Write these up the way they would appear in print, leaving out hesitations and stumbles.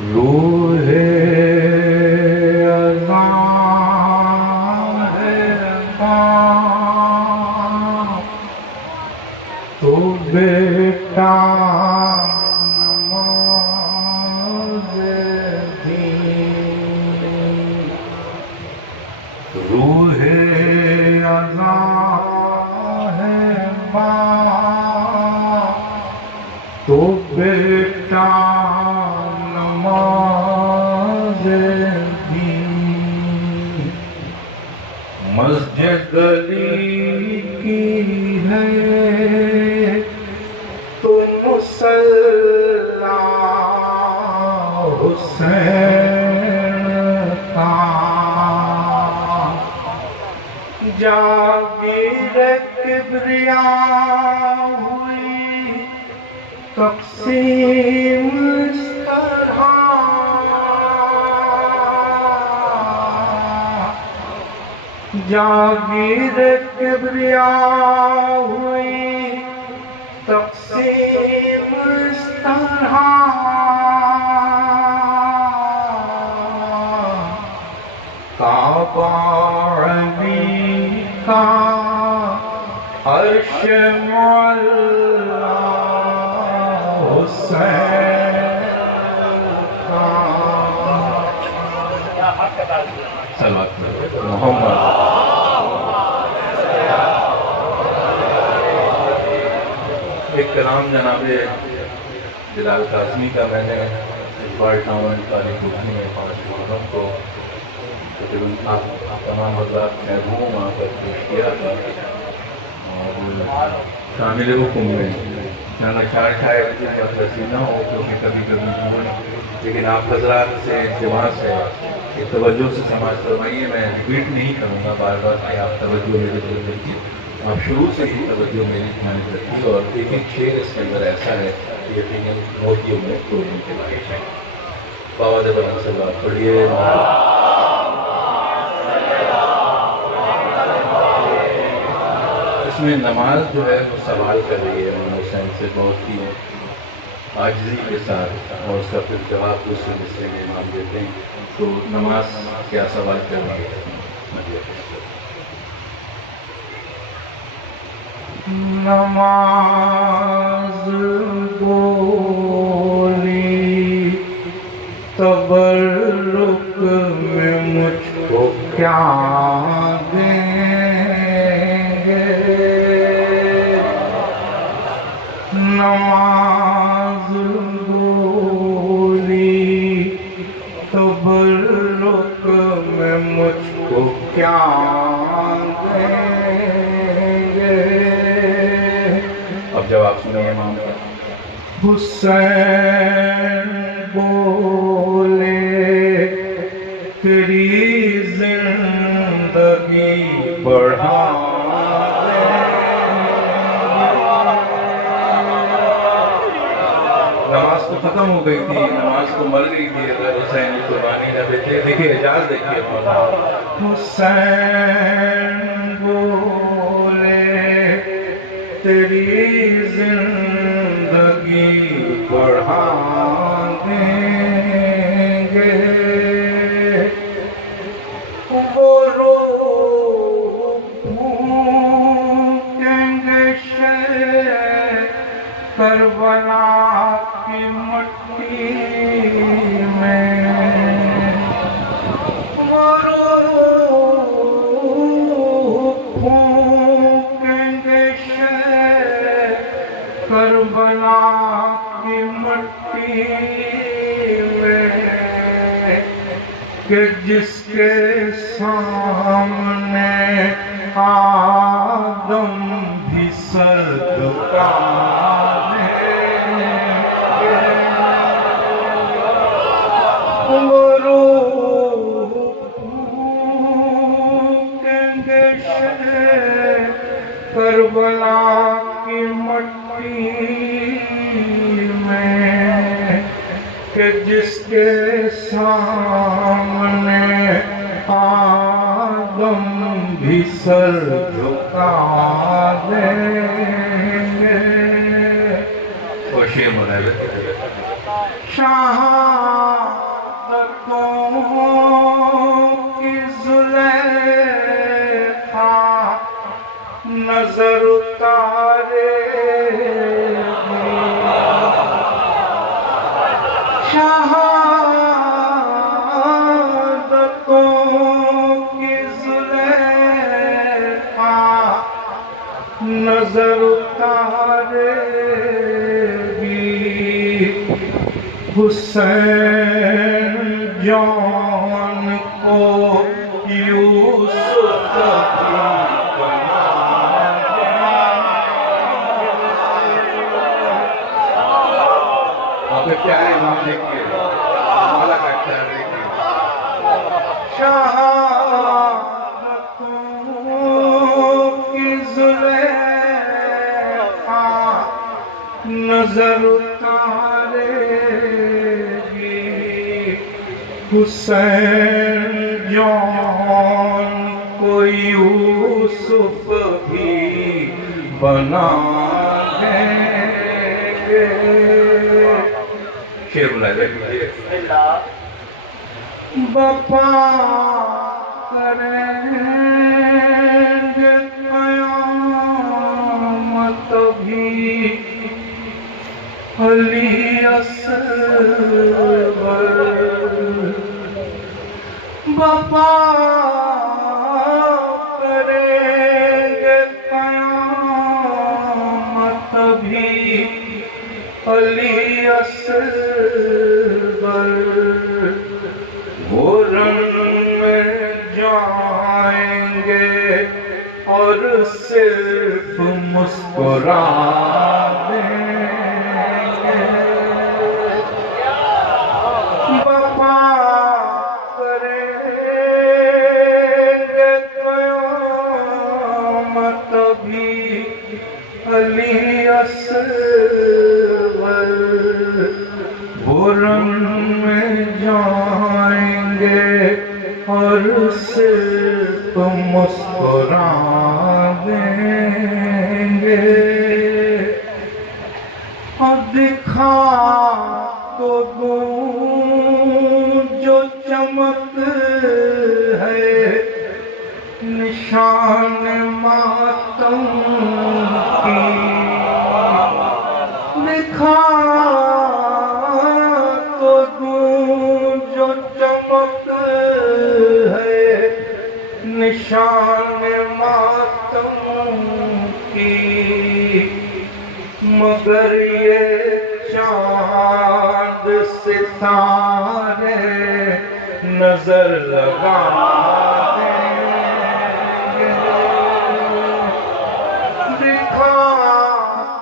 روح ازاں ہے ماں تو بیٹا نماز بھی روح ازاں ہے ماں تو بیٹا نماز بھی مسجد علی کی ہے تو مصلی حسین کا جاگیر کبریاء ہوئی تقسیم اس طرح جاگیر کبریاء ہوئی تقسیم اس طرح کعبہ علی کا عرش معلا حسین کا صلوات محمد ایک کلام جناب جلال قاسمی کا میں نے اس بار ٹاؤن تاریخ اٹھانی ہے 5 محرم کو تقریباً تمام حضرات محبوب وہاں پر پیش کیا تھا اور شامل حکم میں اشعار شاید مدرسی نہ ہو کیونکہ کبھی کبھی بھول لیکن آپ حضرات سے التماس ہے کہ توجہ سے سماعت فرمائیے. میں ریپیٹ نہیں کروں گا بار بار کہ آپ توجہ میری طرف رکھیے. آپ شروع سے ہی توجہ میری جانب رکھیے اور ایک ایک شعر اس کے اندر ایسا ہے کہ یقیناً موتیوں میں توڑنے کے لائق ہے. بابا دے بلند سے بات پڑھیے. اس میں نماز جو ہے وہ سوال کر رہی ہے مولانا حسین سے بہت ہی عاجزی کے ساتھ اور اس کا پھر جواب دوسرے حصے میں امام دیتے ہیں. تو نماز کیا سوال کر رہی ہے؟ نماز بولی تبرک میں مجھ کو کیا نماز بولی تبرک میں مجھ کو کیا دیں گے. اب جب آپ سنیں امام کا حسین بولے تیری زندگی بڑھا نماز تو ختم ہو گئی تھی, نماز تو مر گئی تھی اگر حسین قربانی نہ دیتے. دیکھیے اعجاز دیکھیے حسین بولے تیری زندگی بڑھا دیں گے. وہ روح پھونکیں گے شہ کربلا کی مٹی میں. وہ روح پھونکیں گے شہ کربلا کی مٹی میں کہ جس کے سامنے آدم بھی سر جھکا کربلا کی مٹی میں کہ جس کے سامنے آدم بھی سر جھکا دیں گے. شاہ شہادتوں کی زلیخا نظر اتارے گی، حسین جان کو یوسف پیارے امام دیکھیے والا کا اختیار دیکھیے. شہادتوں کی زلیخا نظر اتارے گی، حسین جان کو یوسف بھی بنا دیں گے. شیر بلا دیکھیے. بپا کریں گے قیامت بھی علی اصغر، بپا کریں گے قیامت بھی علی اصغر، وہ رن میں جائیں گے اور صرف مسکرا دیں گے. بپا کریں گے قیامت بھی علی اصغر، وہ رن میں جائیں گے اور صرف مسکرا دیں گے. اور دکھا تو دوں جو چمک ہے نشان ماتم کی، دکھا تو دوں جو چمک ہے نشان ماتم کی، مگر یہ چاند ستارے نظر لگا دیں گے. دکھا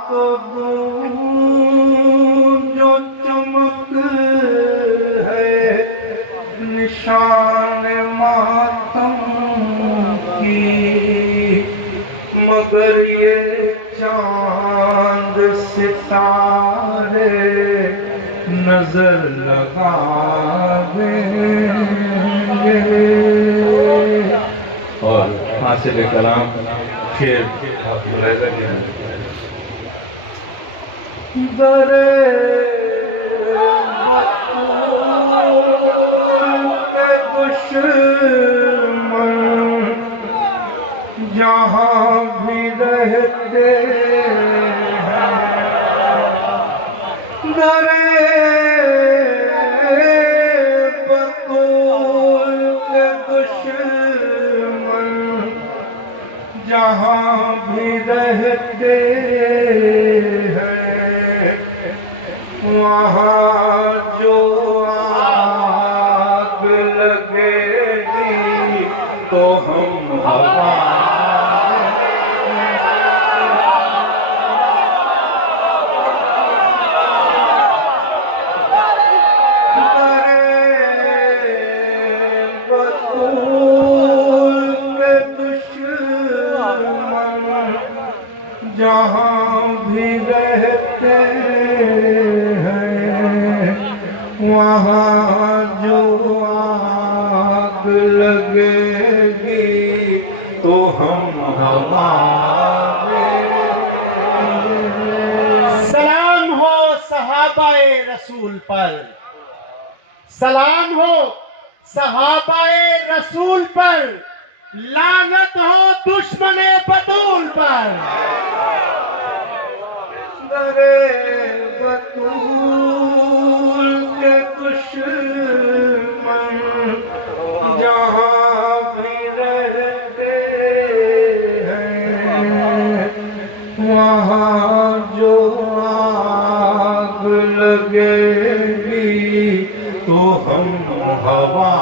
تو دوں جو چمک ہے نشان ماتم کی، مگر یہ چاند ستارے نظر لگا دیں گے. اور حاصل کلام شیر در دشمن جہاں بھی رہتے ہیں، در بطول کے دشمن جہاں بھی رہتے ہیں، وہاں جو آگ لگے گی تو ہم ہوا جہاں بھی رہتے ہیں، وہاں جو آگ لگے گی تو ہم ہمارے. سلام ہو صحابہ رسول پر، سلام ہو صحابہ رسول پر، لعنت ہو دشمن بطول پر. در بطول کے گی تو ہم ہوا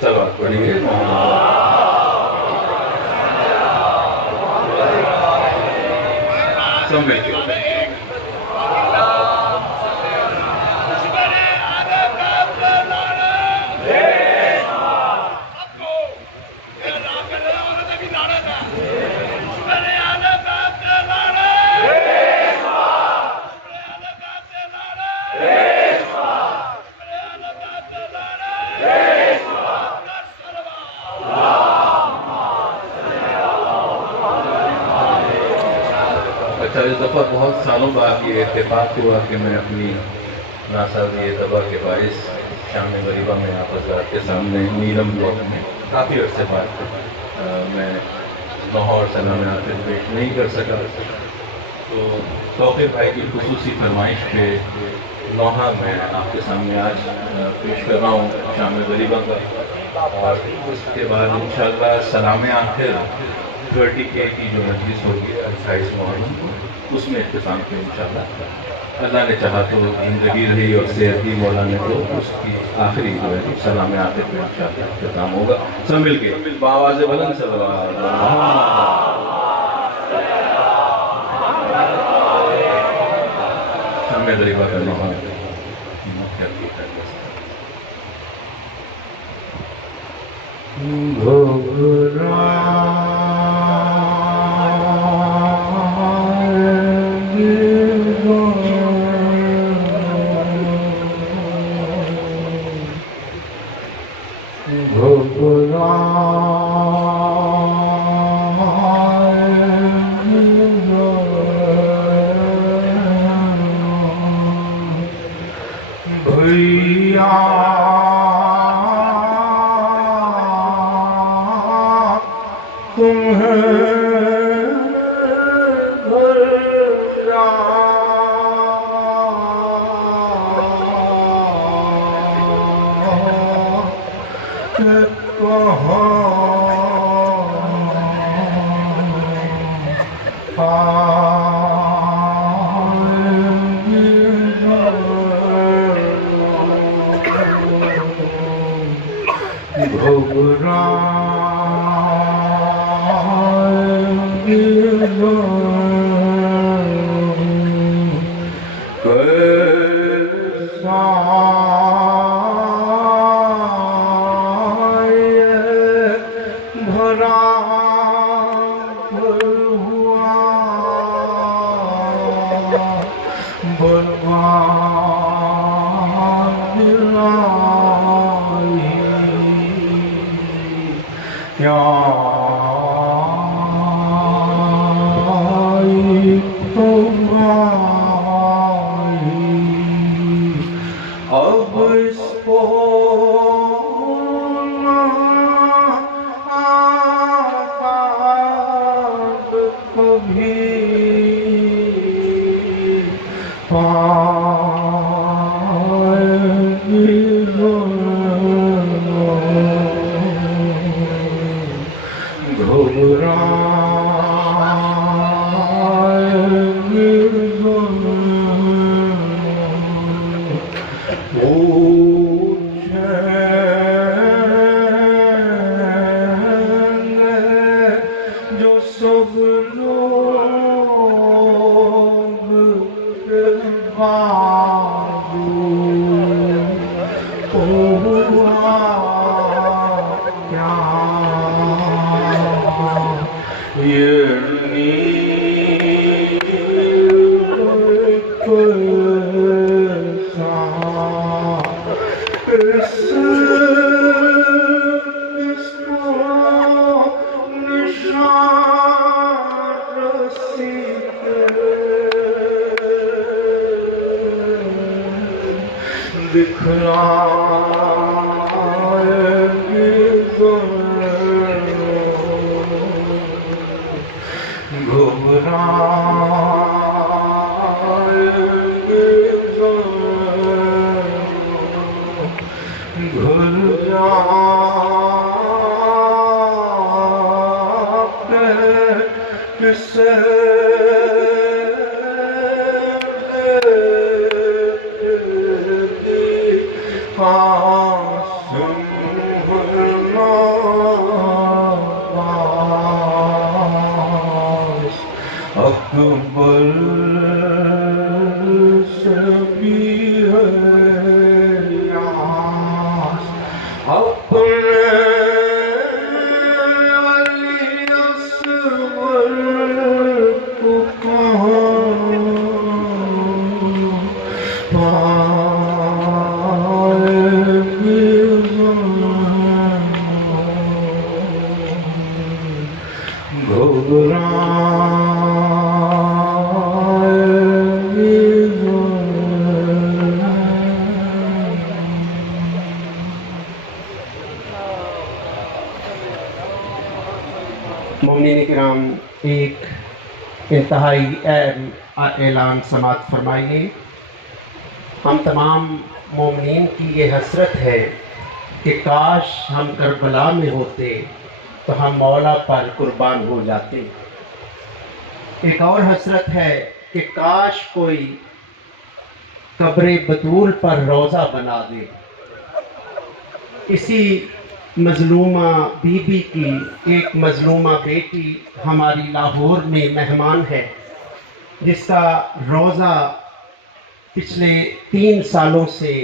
چلو آپ پڑھیے سمجھ اچھا اس دفعہ بہت سالوں بعد یہ اتفاق ہوا کہ میں اپنی ناصابی دبا کے باعث شام غریبہ میں آپ حضرات کے سامنے نیلم بلاک میں کافی عرصے بعد میں لاہور سے نامات پیش نہیں کر سکا، تو توقیر بھائی کی خصوصی فرمائش پہ نوحہ میں آپ کے سامنے آج پیش کر رہا ہوں شام غریبہ کا، اور اس کے بعد انشاءاللہ سلام آخر 30K کی جو مجلس ہوگی 28 محرم کو، اس میں اختتام پہ انشاءاللہ اللہ نے چاہا تو زندگی رہی اور صحت دی مولا نے تو اس کی آخری جو ہے سلام آخر پہ انشاءاللہ اختتام ہوگا۔ سب مل کے بآواز بلند صلوات شام غریبہ کا نوحہ مومنین کرام، ایک انتہائی اہم اعلان سماعت فرمائیے۔ ہم تمام مومنین کی یہ حسرت ہے کہ کاش ہم کربلا میں ہوتے تو ہم مولا پر قربان ہو جاتے۔ ایک اور حسرت ہے کہ کاش کوئی قبر بطول پر روضہ بنا دے۔ اسی مظلومہ بی بی کی ایک مظلومہ بیٹی ہماری لاہور میں مہمان ہے، جس کا روضہ پچھلے 3 سالوں سے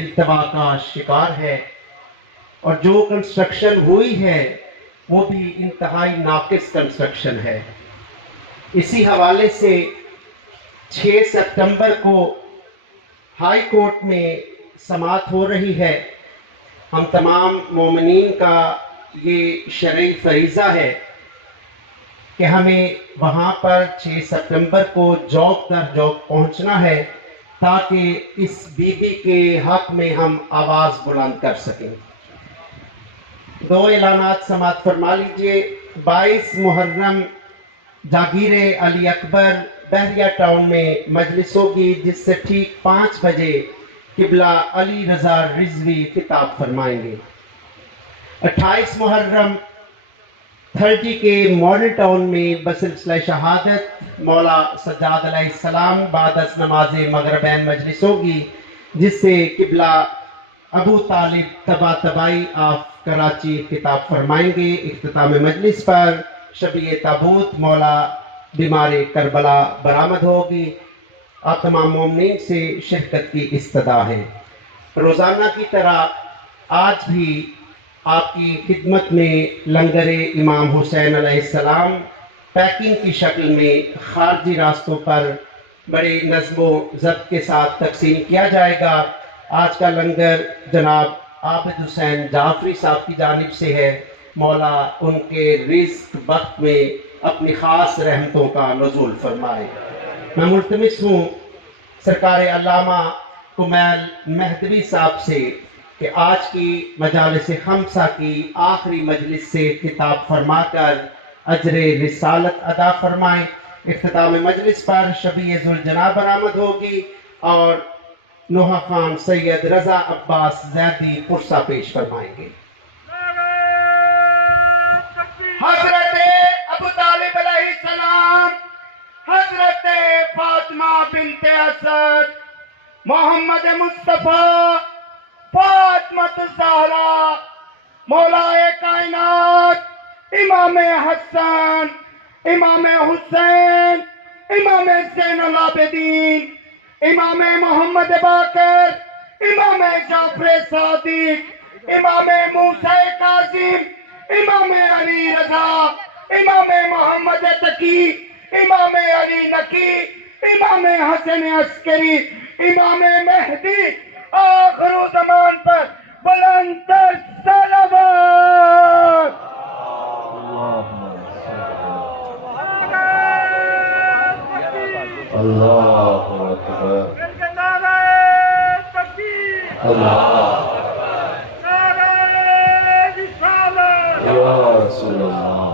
التوا کا شکار ہے، اور جو کنسٹرکشن ہوئی ہے وہ بھی انتہائی ناقص کنسٹرکشن ہے۔ اسی حوالے سے 6 سپتمبر کو ہائی کورٹ میں سماعت ہو رہی ہے۔ ہم تمام مومنین کا یہ شرعی فریضہ ہے کہ ہمیں وہاں پر 6 سپتمبر کو جوک در جوک پہنچنا ہے، تاکہ اس بی بی کے حق میں ہم آواز بلند کر سکیں۔ 2 اعلانات سماعت فرما لیجئے۔ 22 محرم جاگیر علی اکبر بحریہ ٹاؤن میں مجلس ہوگی، جس سے ٹھیک 5 بجے قبلہ علی رضا رضوی خطاب فرمائیں گے۔ 28 محرم 30 کے ماڈل ٹاؤن میں بسلسلہ شہادت مولا سجاد علیہ السلام بعد از نماز مغربین مجلس ہوگی، جس سے قبلہ ابو طالب طباطبائی آف کراچی خطاب فرمائیں گے۔ اختتام مجلس پر شبیہ تابوت مولا بیمار کربلا برآمد ہوگی۔ آپ تمام مومنین سے شرکت کی استدعا ہے۔ روزانہ کی طرح آج بھی آپ کی خدمت میں لنگر امام حسین علیہ السلام پیکنگ کی شکل میں خارجی راستوں پر بڑے نظم و ضبط کے ساتھ تقسیم کیا جائے گا۔ آج کا لنگر جناب عابد حسین جعفری صاحب کی جانب سے ہے۔ مولا ان کے رزق وقت میں اپنی خاص رحمتوں کا نزول فرمائے۔ میں ملتمس ہوں سرکار علامہ کمیل مہدوی صاحب سے کہ آج کی مجالس خمسہ کی آخری مجلس سے خطاب فرما کر اجر رسالت ادا فرمائیں۔ اختتام مجلس پر شبیہ ذوالجناح برآمد ہوگی اور نوحہ خان سید رضا عباس زیدی پرسہ پیش فرمائیں گے۔ حضرت ابو طالب علیہ السلام، حضرت فاطمہ بنت اسد، محمد مصطفیٰ، فاطمہ الزہرا، مولا کائنات، امام حسن، امام حسین، امام زین العابدین، امام محمد باقر، امام جعفر صادق، امام موسیٰ کاظم، امام علی رضا، امام محمد تقی، امام علی نقی، امام حسن عسکری، امام مہدی، آخر زمان پر بلند تر صلوات۔ اللہ اکبر، اللہ یا رسول اللہ،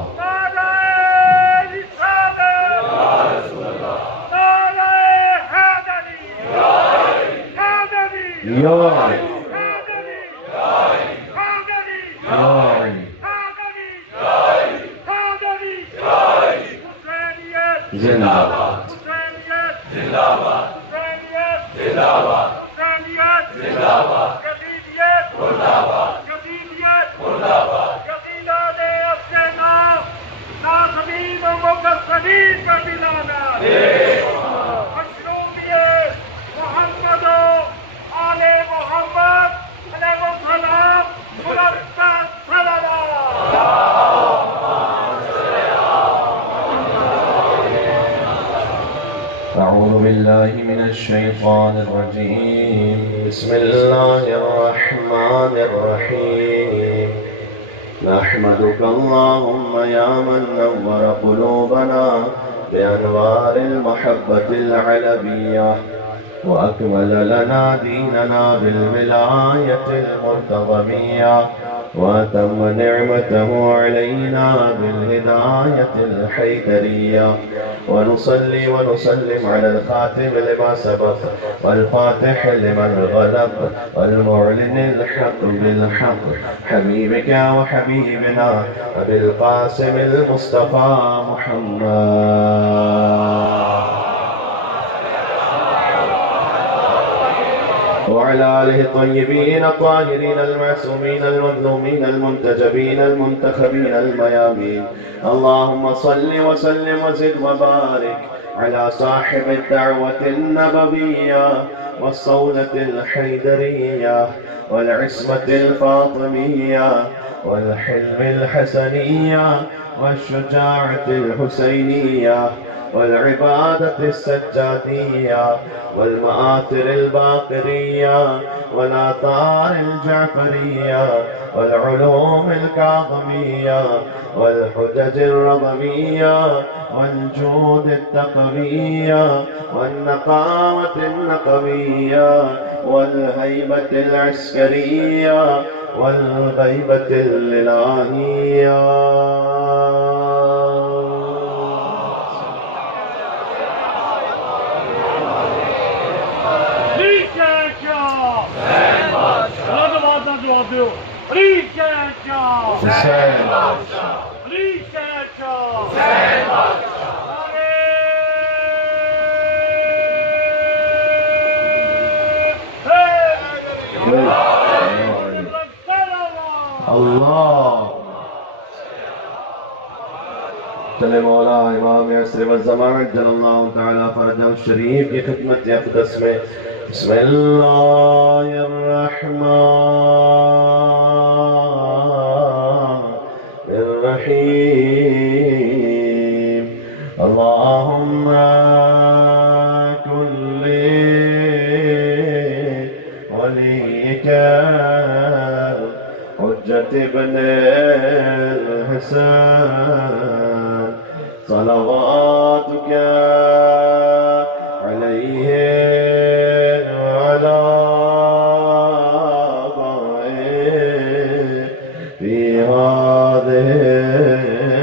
زندہ باد، زندہ باد، زندہ باد، زندہ باد، مردہ باد، مردہ باد۔ أعوذ بالله من الشيطان الرجيم، بسم الله الرحمن الرحيم، نحمدك اللهم يا من نور قلوبنا بأنوار المحبة العلوية، وأكمل لنا ديننا بالولاية المرتضمية، وأتم نعمته علينا بالهداية الحيدرية. ونصلي ونسلم على الخاتم لما سبق والفاتح لمن غلب والمعلن الحق بالحق حبيبك وحبيبنا أبي القاسم المصطفى محمد وعلى آله الطيبين الطاهرين المعصومين المظلومين المنتجبين المنتخبين الميامين. اللهم صل وسلم وزد وبارك على صاحب الدعوة النبوية والصولة الحيدرية والعصمة الفاطمية والحلم الحسنية والشجاعة الحسينية والعبادة السجادية والمآثر الباقرية والآثار الجعفرية والعلوم الكاظمية والحجج الرضمية والجود التقوية والنقاوة النقوية والهيبة العسكرية والغيبة الإلهية. اللہ چلے مولا امام عصر والزمان جل اللہ تعالی فرجہ الشریف کی خدمت اقدس میں بسم اللہ الرحمن الرحیم. اللہم کل ولیک حجت ابن الحسن صلواتک علیہ وعلى آبائه في هذه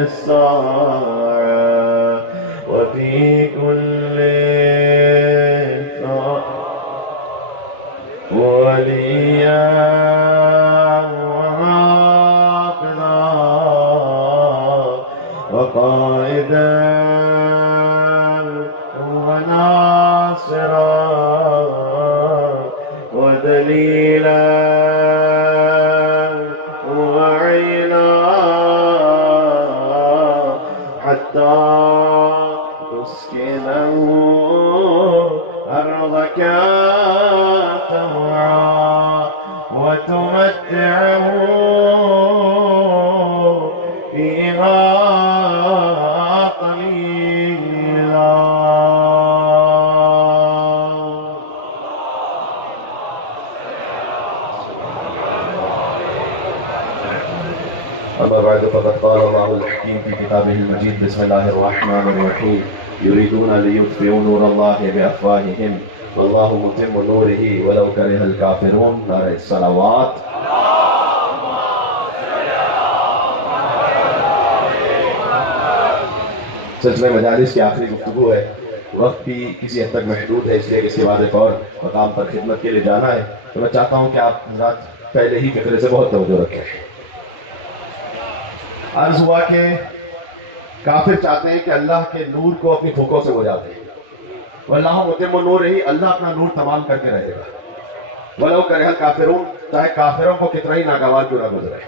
الساعة وفي كل وليا وقائدا وناصرا ودليلا وعينا حتى تسكنه أرضك طوعا وتمتعه فيها أما بعد فقد قال الله الحكيم في كتابه المجيد بسم الله الرحمن الرحيم يريدون ليطفئوا نور الله بأفواههم والله متم نوره ولو كره الكافرون. نعرہ الصلوات. سلسلہ مجالس کی آخری گفتگو ہے. وقت بھی کسی حد تک محدود ہے، اس لیے اس کے بعد ایک اور مقام پر خدمت کے لیے جانا ہے، تو میں چاہتا ہوں کہ آپ حضرات پہلے ہی فکرے سے بہت توجہ رکھیں. عرض ہوا کہ کافر چاہتے ہیں کہ اللہ کے نور کو اپنی پھوکوں سے بجھا دیں. واللہ متم نور ہی، اللہ اپنا نور تمام کر کے رہے گا. ولو کرہ الکافرون، چاہے کافروں کو کتنا ہی ناگوار کیوں نہ گزرے.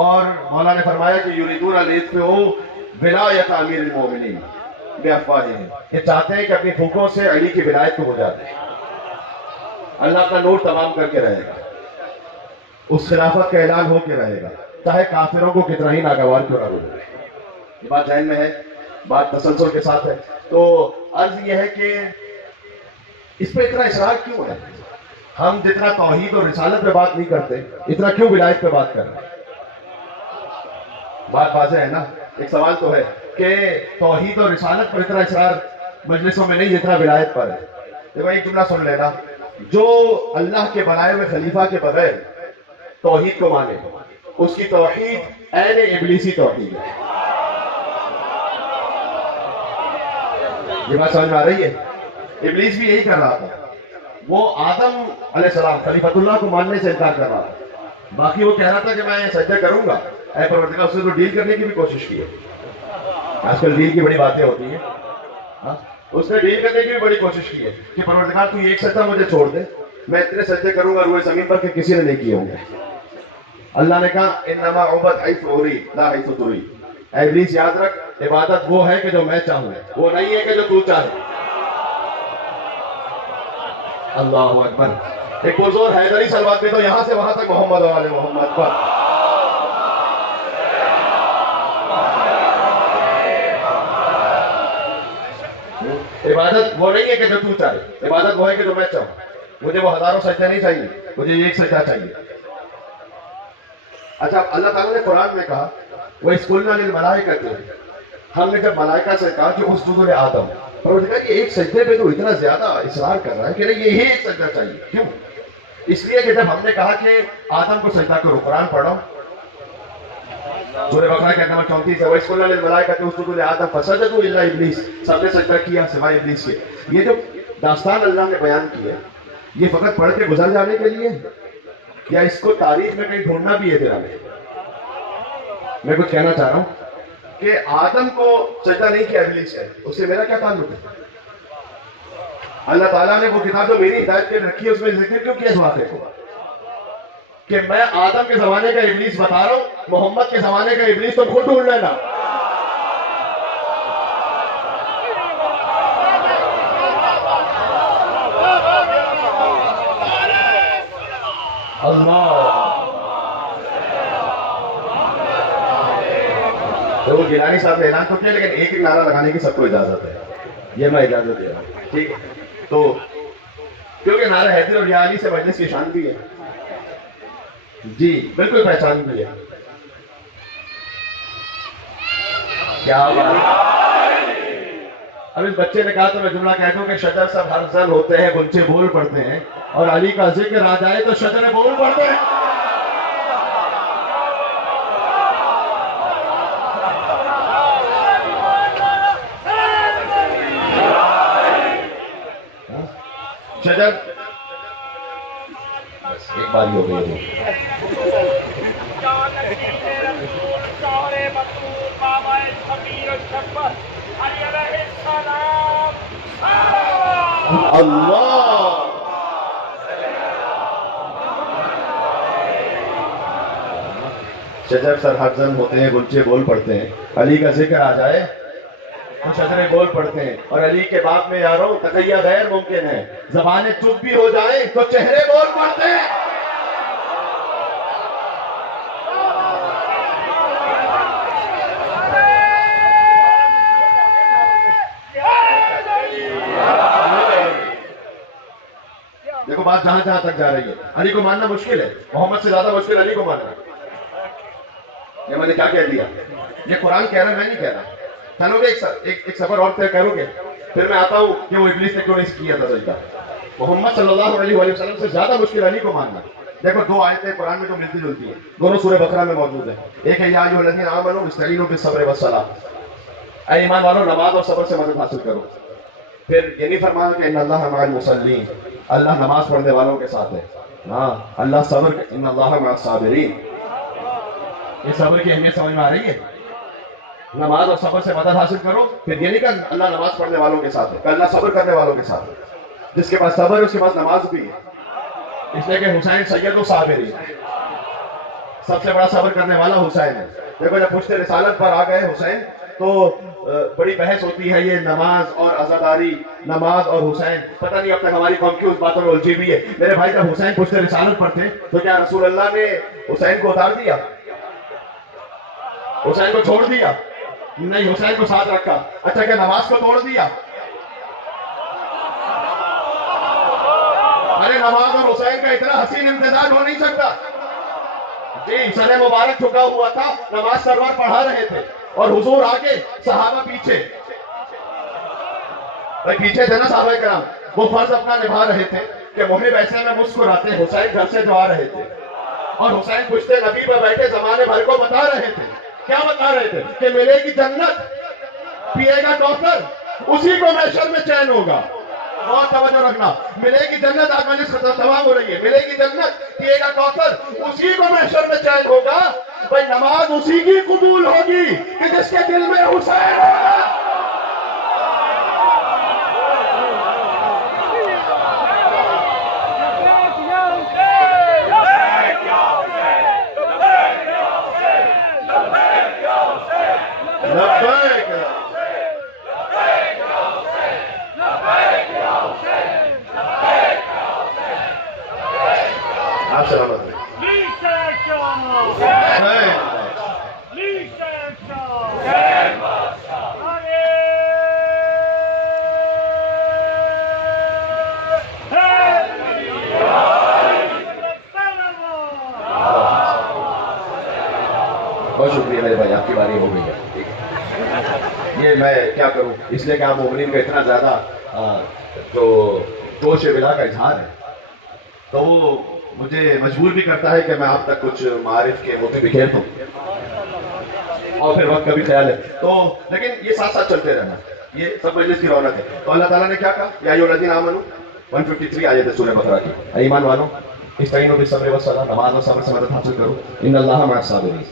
اور مولا نے فرمایا کہ یریدون لیطفئوا ولایت امیر المومنین بافواہہم، یہ چاہتے ہیں کہ اپنی پھوکوں سے علی کی ولایت کو بجھا دیں. اللہ اپنا نور تمام کر کے رہے گا، اس خلافت کا اعلان ہو کے رہے گا، چاہے کافروں کو کتنا ہی ناگوار کیوں نہ گزرے. یہ بات ذہن میں ہے، بات تسلسل کے ساتھ ہے. تو عرض یہ ہے کہ اس پہ اتنا اصرار کیوں ہے؟ ہم جتنا توحید اور رسالت پہ بات نہیں کرتے، اتنا کیوں ولایت پہ بات کر رہے ہیں؟ بات واضح ہے نا. ایک سوال تو ہے کہ توحید اور رسالت پر اتنا اصرار مجلسوں میں نہیں جتنا ولایت پر ہے. دیکھو ایک جملہ سن لینا، جو اللہ کے بنائے ہوئے خلیفہ کے بغیر توحید کو مانے، اس کی توحید عین ابلیسی توحید ہے۔ یہ بات سمجھ میں آ رہی ہے؟ ابلیس بھی یہی کر رہا تھا، وہ آدم علیہ السلام خلیفۃ اللہ کو ماننے سے انکار کر رہا تھا، باقی وہ کہہ رہا تھا کہ میں سجدہ کروں گا اے پروردگار، اس نے تو ڈیل کرنے کی بھی کوشش کی ہے۔ آج کل ڈیل کی بڑی باتیں ہوتی ہیں، اس نے ڈیل کرنے کی بھی بڑی کوشش کی ہے کہ پروردگار تو ایک سجدہ مجھے چھوڑ دے، میں اتنے سجدے کروں گا روئے زمین پر کہ کسی نے نہیں کیے ہوں گے۔ اللہ نے کہا انما عبد حیث ارید لا حیث ترید، اے ابلیس یاد رکھ عبادت وہ ہے کہ جو میں چاہوں، وہ نہیں ہے کہ جو تو چاہے۔ اللہ اکبر۔ ایک بزرگ حیدری سلوات میں تو یہاں سے وہاں تک محمد و آل محمد پر۔ عبادت وہ نہیں ہے کہ جو تو چاہے، عبادت وہ ہے کہ جو میں چاہوں۔ مجھے وہ ہزاروں سجدہ نہیں چاہیے، مجھے ایک سجدہ چاہیے۔ اچھا اللہ تعالیٰ نے قرآن میں کہا وَإِذْ لِلْمَلَائِكَةِ، ہم نے جب ملائکہ سے کہا کہ اسجدوا لآدم، اور انہوں نے کہا یہ ایک سجدے پہ تو اتنا زیادہ اصرار کر رہا ہے کہ نہیں، یہی ایک سجدہ چاہیے۔ کیوں؟ اس لیے کہ جب ہم نے کہا کہ آدم کو سجدہ کرو، قرآن پڑھو سورہ بقرہ کے نمبر 34 ہے وَإِذْ قُلْنَا لِلْمَلَائِكَةِ اسْجُدُوا لِآدَمَ فَسَجَدُوا إِلَّا إِبْلِيسَ، سب نے سجدہ کیا سوائے ابلیس کے۔ یہ جو داستان اللہ نے بیان کی ہے یہ فقط پڑھ کے گزر جانے کے لیے، یا اس کو تاریخ میں کہیں ڈھونڈنا بھی ہے تیرا؟ میں کچھ کہنا چاہ رہا ہوں کہ آدم کو سجدہ نہیں کیا ابلیس ہے، اس سے میرا کیا تعلق ہے؟ اللہ تعالیٰ نے وہ کتاب جو میری ہدایت کے رکھی ہے اس میں ذکر کیوں کیا اس واقعے کو کہ میں آدم کے زمانے کا ابلیس بتا رہا ہوں، محمد کے زمانے کا ابلیس تو خود ڈھونڈ لینا۔ اللہ تو وہ گیلانی صاحب نے اعلان تو کیا، لیکن ایک نعرہ لگانے کی سب کو اجازت ہے، یہ میں اجازت دے رہا ہوں، ٹھیک ہے؟ تو کیونکہ نعرہ حیدر اور یا علی سے مجلس کی شان بھی ہے، جی بالکل پہچان بھی ہے۔ کیا بات؟ اب اس بچے نے کہا تو میں جملہ کہتا ہوں کہ شجر سب ہر زن ہوتے ہیں، گنچے بول پڑتے ہیں، اور علی کا ذکر آ جائے تو شجر بول پڑتے ہیں۔ شجر ایک بار ہی ہو گئی ہے۔ اللہ شجر سر حفظن ہوتے ہیں، گلچے بول پڑتے ہیں، علی کا ذکر آ جائے تو شجریں بول پڑتے ہیں، اور علی کے باب میں یاروں تقیہ غیر ممکن ہے، زبانیں چپ بھی ہو جائیں تو چہرے بول پڑتے ہیں۔ دیکھو بات جہاں جہاں تک جا رہی ہے، علی کو ماننا مشکل ہے، محمد سے زیادہ مشکل علی کو ماننا۔ یہ میں نے کیا کہہ دیا؟ یہ قرآن کہہ رہا ہے، میں نہیں کہہ رہا۔ چلو گے ایک سفر اور طے کرو گے، پھر میں آتا ہوں کہ وہ ابلیس نے کیوں نہیں کیا تھا سجدہ۔ محمد صلی اللہ علیہ وآلہ وسلم سے زیادہ مشکل علی کو ماننا۔ دیکھو دو آیتیں قرآن میں تو ملتی جلتی ہیں، دونوں سورہ بقرہ میں موجود ہیں۔ ایک ہے یا ایھا الذین آمنوا استعینوا بالصبر والصلاۃ، اے ایمان والو نماز اور صبر سے مدد حاصل کرو۔ پھر یہ نہیں فرمایا کہ ان اللہ مع المصلین، اللہ نماز پڑھنے والوں کے ساتھ ہے، ہاں اللہ صبر، ان اللہ مع الصابرین۔ یہ صبر کی اہمیت سمجھ میں آ رہی ہے؟ نماز اور صبر سے مدد حاصل کرو، پھر یہ نہیں کہ اللہ نماز پڑھنے والوں کے ساتھ ہے، کہ اللہ صبر کرنے والوں کے ساتھ ہے۔ جس کے پاس صبر ہے اس کے پاس نماز بھی ہے، اس لیے کہ حسین سید و صابری، سب سے بڑا صبر کرنے والا حسین ہے۔ دیکھو جب پشت رسالت پر آ گئے حسین تو بڑی بحث ہوتی ہے، یہ نماز اور عزاداری، نماز اور حسین، پتہ نہیں اب تک ہماری قوم کی اس باتوں میں الجھی ہوئی ہے۔ میرے بھائی جب حسین پشت رسالت پر تھے تو کیا رسول اللہ نے حسین کو اتار دیا؟ حسین کو چھوڑ دیا؟ نہیں، حسین کو ساتھ رکھا۔ اچھا کیا نماز کو توڑ دیا؟ ارے نماز اور حسین کا اتنا حسین امتزاج ہو نہیں سکتا۔ جی سر مبارک جھکا ہوا تھا، نماز سرور پڑھا رہے تھے اور حضور آگے، صحابہ پیچھے۔ بھائی پیچھے تھے نا صحابہ کرام، وہ فرض اپنا نبھا رہے تھے کہ محب ایسے میں مسکراتے، حسین گھر سے جو آ رہے تھے اور حسین پشتے نبی پر بیٹھے زمانے بھر کو بتا رہے تھے. کیا بتا رہے تھے؟ کہ ملے گی جنت، پیے گا کوثر، اسی کو محشر میں چین ہوگا. بہت توجہ رکھنا. ملے گی جنت، آج مجلس ختم تمام ہو رہی ہے. ملے گی جنت، پیے گا کوثر، اسی کو محشر میں چین ہوگا. بھائی نماز اسی کی قبول ہوگی کہ جس کے دل میں حسین ہوگا. آپ سلامت رہے. بہت شکریہ میرے بھائی، آپ کی باری ہو گئی ہے. یہ میں کیا کروں، اس لیے کہ آپ مومنین کا اتنا زیادہ جو جوش ولا کا اظہار ہے تو وہ مجھے مجبور بھی کرتا ہے کہ میں آپ تک کچھ معارف کے موتی بکھیر دوں، اور پھر وقت کا بھی خیال ہے تو. لیکن یہ ساتھ ساتھ چلتے رہنا، یہ سب مجلس کی رونق ہے. تو اللہ تعالیٰ نے کیا کہا؟ یا ایھا الذین آمنوا 153 آیت ہے سورہ بقرہ کی. ایمان والوں استعینوا بالصبر والصلاۃ، نماز اور صبر سے مدد حاصل کرو، ان اللہ مع الصابرین.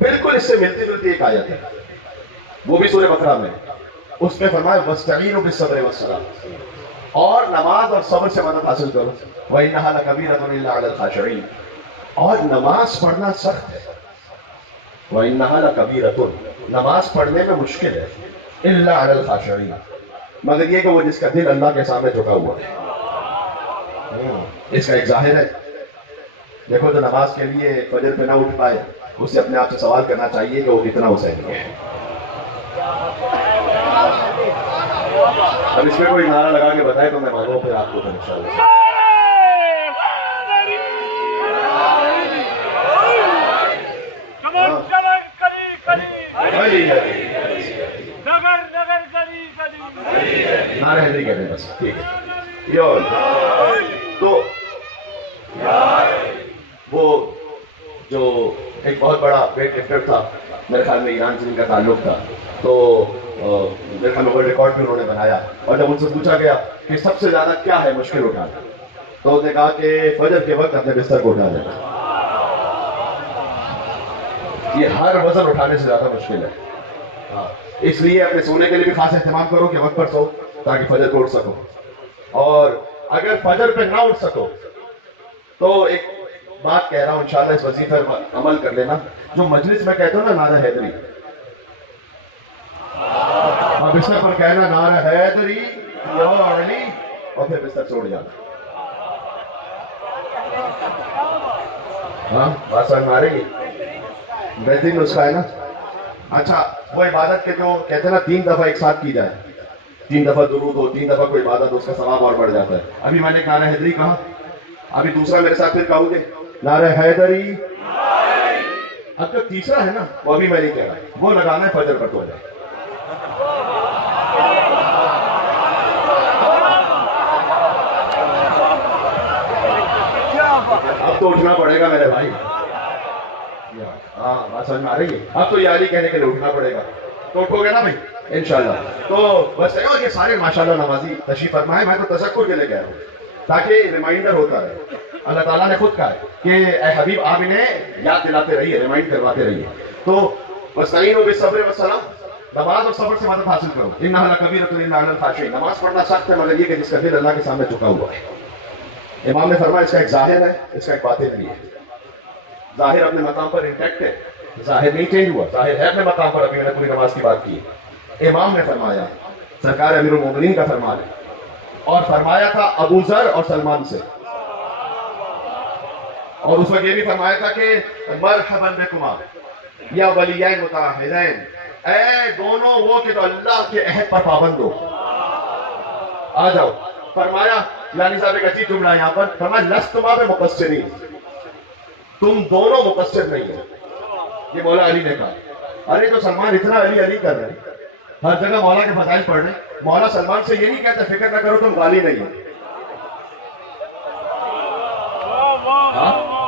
بالکل اس سے ملتی جلتی ایک آیت ہے، وہ بھی سورہ بقرہ میں. اس میں فرمایا واستعینوا بالصبر والصلاۃ، اور نماز اور صبر سے مدد حاصل کرو. وَإِنَّهَا لَكَبِيرَةٌ إِلَّا عَلَى الْخَاشِعِينَ، اور نماز پڑھنا سخت ہے. وَإِنَّهَا لَكَبِيرَةٌ، نماز پڑھنے میں مشکل ہے. إِلَّا عَلَى الْخَاشِعِينَ، مگر یہ کہ وہ جس کا دل اللہ کے سامنے جھکا ہوا ہے. اس کا ایک ظاہر ہے. دیکھو تو نماز کے لیے فجر پہ نہ اٹھ پائے، اس سے اپنے آپ سے سوال کرنا چاہیے کہ وہ کتنا حسینی ہے. اب اس میں کوئی نعرہ لگا کے بتائے تو میں مانوں پھر آپ کو ان شاء اللہ. نعرہ حیدری کہتے ہیں بس، ٹھیک ہے. یہ اور تو وہ جو ایک بہت بڑا ویٹ لفٹر تھا، میرے خیال میں ایران سے ان کا تعلق تھا، تو میرے خیال میں ورلڈ ریکارڈ بھی انہوں نے بنایا. اور جب ان سے پوچھا گیا کہ سب سے زیادہ کیا ہے مشکل اٹھانا، تو انہوں نے کہا کہ فجر کے وقت اپنے بستر کو اٹھا دینا. یہ ہر وزن اٹھانے سے زیادہ مشکل ہے. اس لیے اپنے سونے کے لیے بھی خاص اہتمام کرو کہ وقت پر سو تاکہ فجر کو اٹھ سکو. اور اگر فجر پہ نہ اٹھ سکو تو ایک بات کہہ رہا ہوں، انشاءاللہ اس وظیفے پر عمل کر لینا. جو مجلس میں کہتا ہوں نا نعرہ حیدری، اور بستر پر کہنا نعرہ حیدری یا علی، اور پھر بستر چھوڑ جانا. ہاں بات سمجھ میں آ رہی ہے؟ بہترین نسخہ ہے نا. اچھا وہ عبادت کے جو کہتے ہیں نا 3 دفعہ ایک ساتھ کی جائے، 3 دفعہ درود ہو، 3 دفعہ کوئی عبادت ہو، اس کا ثواب اور بڑھ جاتا ہے. ابھی میں نے نعرہ حیدری کہا، ابھی دوسرا میرے ساتھ پھر کہوں گے نعرہ حیدری. اب جو تیسرا ہے نا وہ ابھی میں نہیں کہہ رہا، وہ لگانا ہے فجر پر تو جائے. اب تو اٹھنا پڑے گا میرے بھائی. ہاں بات سمجھ میں آ رہی ہے؟ اب تو یاری کہنے کے لیے اٹھنا پڑے گا، تو اٹھو گے نا بھائی انشاءاللہ. تو بس اور یہ سارے ماشاءاللہ نمازی تشریف فرمائے. میں تو تذکر کے لیے کہہ رہا ہوں تاکہ ریمائنڈر ہوتا رہے. اللہ تعالیٰ نے خود کہا ہے کہ اے حبیب آپ انہیں یاد دلاتے رہیے، ریمائنڈ کرواتے رہیے. تو واستعینوا بالصبر والصلاۃ، نماز اور صبر سے مدد حاصل کرو. انھا لکبیرۃ الا علی الخاشعین، نماز پڑھنا سخت ہے مگر یہ کہ جس کا دل اللہ کے سامنے جھکا ہوا ہے. امام نے فرمایا اس کا ایک ظاہر ہے، اس کا ایک باطن بھی ہے. ظاہر اپنے مقام پر انٹیکٹ ہے، ظاہر نہیں چینج ہوا، ظاہر ہے اپنے مقام پر. ابھی میں نے پوری نماز کی بات کی. امام نے فرمایا، سرکار امیر المومنین کا فرمان ہے، اور فرمایا تھا ابو ذر اور سلمان سے. اور اس وقت یہ بھی فرمایا تھا کہ مرحبا بکما یا ولیین متعاہدین، اے دونوں وہ کہ تو اللہ کے عہد پر پابند ہو، آ جاؤ. فرمایا یعنی صاحب ایک عجیب جملہ یہاں پر فرمایا لستما بمقصرین، تم دونوں مقصر نہیں ہو. یہ مولا علی نے کہا. ارے تو سلمان اتنا علی علی کر رہے ہیں، ہر جگہ مولا کے فضائل پڑھ رہے ہیں. مولا سلمان سے یہ نہیں کہتا فکر نہ کرو تم غالی نہیں ہو.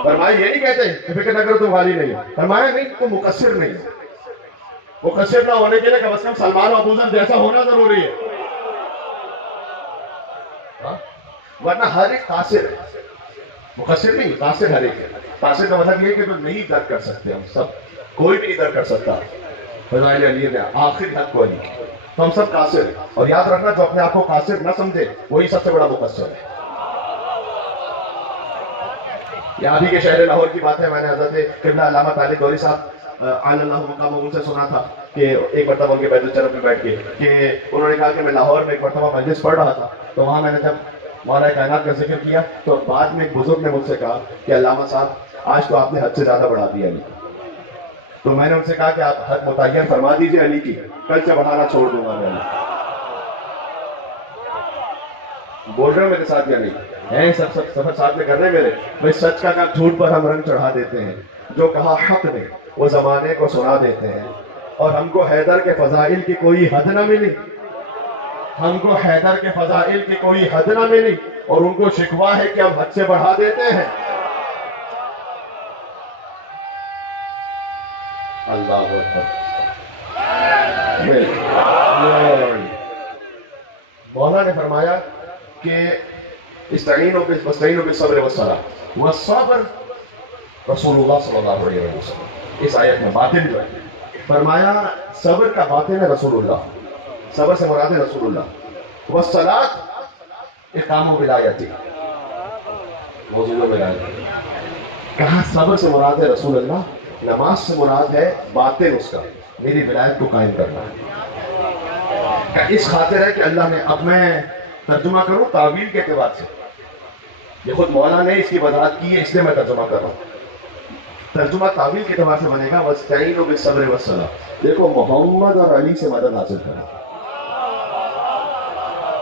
فرمایا یہ نہیں کہتے کہ فکر نہ کرو تم والی نہیں ہو، فرمایا نہیں تم مقصر نہیں ہو، مقصر نہ ہونے کے لیے کم از کم سلمان و ابوذر جیسا ہونا ضروری ہے، ورنہ ہر ایک قاصر ہے، مقصر نہیں، قاصر ہر ایک ہے۔ قاصر کا مطلب یہ کہ جو نہیں درک کر سکتے، ہم سب کوئی بھی نہیں درک کر سکتا فضائل علی نے آخری حد کو علی کی، تو ہم سب قاصر ہیں، اور یاد رکھنا جو اپنے آپ کو قاصر نہ سمجھے وہی سب سے بڑا مقصر ہے۔ یہ ابھی کے شہر لاہور کی بات ہے، میں نے حضرت قبلہ علامہ طالب گوری صاحب علی اللہ مقام ان سے سنا تھا کہ ایک مرتبہ ان کے بیت الچرب میں بیٹھ کے کہ انہوں نے کہا کہ میں لاہور میں ایک مرتبہ مجلس پڑھ رہا تھا، تو وہاں میں نے جب مولا کائنات کا ذکر کیا تو بعد میں ایک بزرگ نے مجھ سے کہا کہ علامہ صاحب آج تو آپ نے حد سے زیادہ بڑھا دیا علی، تو میں نے ان سے کہا کہ آپ حد متعین فرما دیجئے علی کی، کل سے بڑھانا چھوڑ دوں گا میں۔ بول رہے ہو میرے ساتھ یا نہیں؟ ہیں سب سفر ساتھ میں کر رہے ہیں میرے؟ بھائی سچ کا کام جھوٹ پر ہم رنگ چڑھا دیتے ہیں، جو کہا حق نے وہ زمانے کو سنا دیتے ہیں، اور ہم کو حیدر کے فضائل کی کوئی حد نہ ملی، ہم کو حیدر کے فضائل کی کوئی حد نہ ملی، اور ان کو شکوہ ہے کہ ہم حد سے بڑھا دیتے ہیں۔ اللہ اکبر۔ مولا نے فرمایا کہ استعینوا بالصبر والصلاۃ، والصبر رسول اللہ صلی اللہ علیہ وسلم، اس آیت میں باطن جو ہے فرمایا صبر کا باطن ہے رسول اللہ، صبر سے مراد ہے رسول اللہ، والصلاۃ اقام ولایتی، موجود ولایت، کہا صبر سے مراد ہے رسول اللہ، نماز سے مراد ہے باطن اس کا، میری ولایت کو قائم کرنا ہے، اس خاطر ہے کہ اللہ نے، اب میں ترجمہ کروں تعویل کے اعتبار سے، یہ خود مولا نے اس کی وضاحت کی ہے اس لیے میں ترجمہ کر رہا ہوں، ترجمہ تعویل کے اعتبار سے بنے گا وَاسْتَعِينُوا بِالصَّبْرِ وَالصَّلَاةِ، دیکھو محمد اور علی سے مدد حاصل کرنا،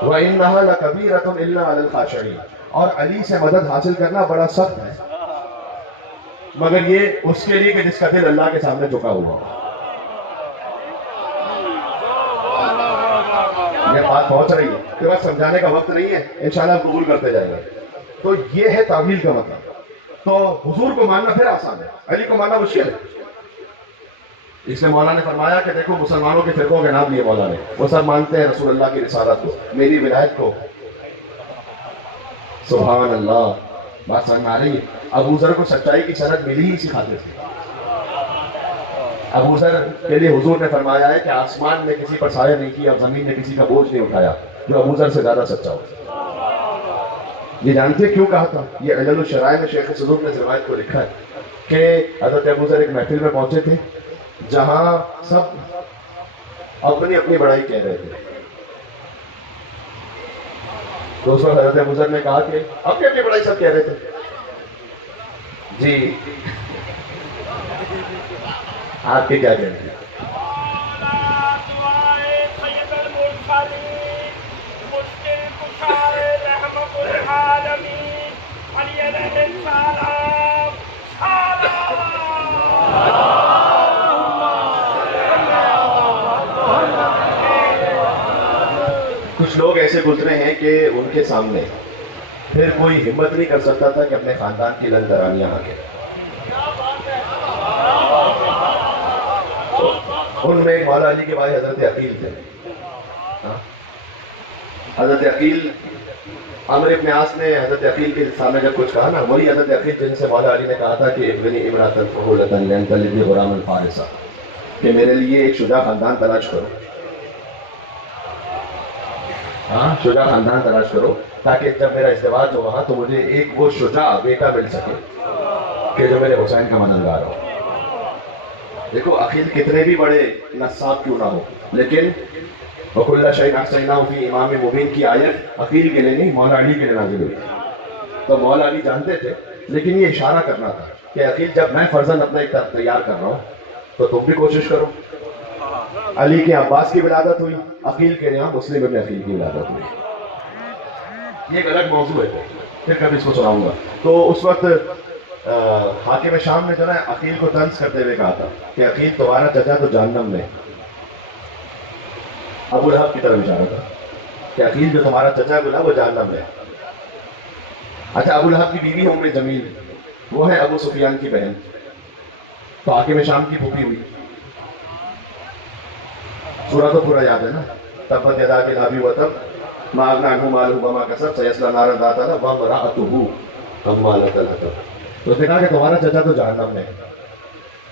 وَإِنَّهَا لَكَبِيرَةٌ إِلَّا عَلَى الْخَاشِعِينَ، اور علی سے مدد حاصل کرنا بڑا سخت ہے، مگر یہ اس کے لیے کہ جس کا دل اللہ کے سامنے جھکا ہوا ہو۔ یہ بات پہنچ رہی ہے کہ بس سمجھانے کا وقت نہیں ہے، انشاءاللہ قبول کرتے جائیں گے، تو یہ ہے تعویل کا مطلب۔ تو حضور کو ماننا پھر آسان ہے، علی کو ماننا مشکل ہے، اس لیے مولا نے فرمایا کہ دیکھو مسلمانوں کے فرقوں کے نام لیے مولا نے، وہ سب مانتے ہیں رسول اللہ کی رسالت کو، میری ولایت کو، سبحان اللہ، بات سمجھ میں آ رہی ہے۔ ابو ذر کو سچائی کی سند ملی ہی اسی خاطر سے، ابو ذر کے لیے حضور نے فرمایا ہے کہ آسمان نے کسی پر سایہ نہیں کیا اور زمین نے کسی کا بوجھ نہیں اٹھایا جو ابو ذر سے زیادہ سچا ہو۔ یہ جانتے کیوں کہا تھا؟ یہ علل الشرائع میں شیخ صدوق نے روایت کو لکھا ہے کہ حضرت ابو ذر ایک محفل میں پہنچے تھے جہاں سب اپنی اپنی بڑائی کہہ رہے تھے، تو اس وقت حضرت ابو ذر نے کہا کہ اپنی اپنی بڑائی سب کہہ رہے تھے، جی آپ کے کیا کہتے ہیں؟ کچھ لوگ ایسے گزرے ہیں کہ ان کے سامنے پھر کوئی ہمت نہیں کر سکتا تھا کہ اپنے خاندان کی رنگ درانیاں آ کے، ان میں مولا علی کے بھائی حضرت عقیل تھے، حضرت عقیل، عمرو بن عاص نے حضرت عقیل کے سامنے جب کچھ کہا نا، وہی حضرت عقیل جن سے مولا علی نے کہا تھا کہ ابنی امراۃ فحولۃ لتلد غلام الفارسہ، کہ میرے لیے ایک شجاع خاندان تلاش کرو، ہاں شجاع خاندان تلاش کرو تاکہ جب میرا ازدواج ہو وہاں تو مجھے ایک وہ شجاع بیٹا مل سکے کہ جو میرے حسین کا مددگار ہو۔ دیکھو عقیل کتنے بھی بڑے نصاب کیوں نہ ہو، لیکن وَكُلَّ شَيْءٍ أَحْصَيْنَاهُ فِي إِمَامٍ مُبِينٍ کی آیت عقیل کے لیے نہیں، مولا علی کے لیے نازل ہوئی، تو مولا علی جانتے تھے، لیکن یہ اشارہ کرنا تھا کہ عقیل جب میں فرزند اپنے ایک طرف تیار کر رہا ہوں تو تم بھی کوشش کرو۔ علی کے عباس کی ولادت ہوئی، عقیل کے یہاں مسلم ابن عقیل کی ولادت ہوئی، یہ ایک الگ موضوع ہے، پھر کبھی اس کو سناؤں گا۔ تو اس وقت حاکم شام نے جو ہے عقیل کو طنز کرتے ہوئے کہا تھا کہ عقیل تمہارا چچا تو جہنم میں، ابو لہب کی طرف اشارہ تھا کہ عقیل جو تمہارا چچا گنا وہ جہنم میں۔ اچھا ابو لہب کی بیوی ام جمیل وہ ہے ابو سفیان کی بہن، تو حاکم شام کی پھوپھی ہوئی. سورہ تو پورا یاد ہے نا، تبت یدا کے لابی وتب ما اغنی عنہ مالہ وما کسب سیصلی نارا ذات لہب وامرأتہ حمالۃ الحطب. تو اس نے کہا کہ تمہارا چچا تو جہنم میں ہے.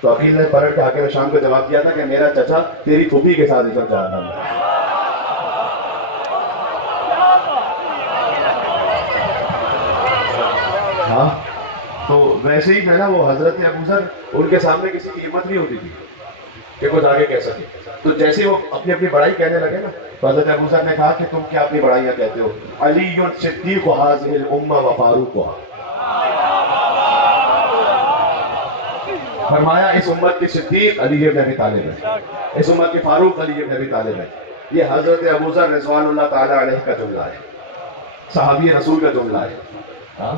تو عقیل نے پلٹ کے حاکم شام کو جواب دیا تھا کہ میرا چچا تیری پھوپھی کے ساتھ اس وقت جہنم میں ہے. ہاں تو ویسے ہی جو ہے نا وہ حضرت ابو ذر ان کے سامنے کسی کی ہمت نہیں ہوتی تھی کہ کچھ آگے کہہ سکے. تو جیسے وہ اپنی اپنی بڑائی کہنے لگے نا تو حضرت ابو ذر نے کہا کہ تم کیا اپنی بڑائیاں کہتے ہو؟ علی صدیق هذه الامہ و فاروقها. فرمایا اس امت کی صدیق علی ابن ابی طالب ہے، اس امت کی فاروق علی ابن ابی طالب ہے. یہ حضرت ابو ذر رضوان اللہ تعالی علیہ کا جملہ ہے، صحابی رسول کا جملہ ہے. ہاں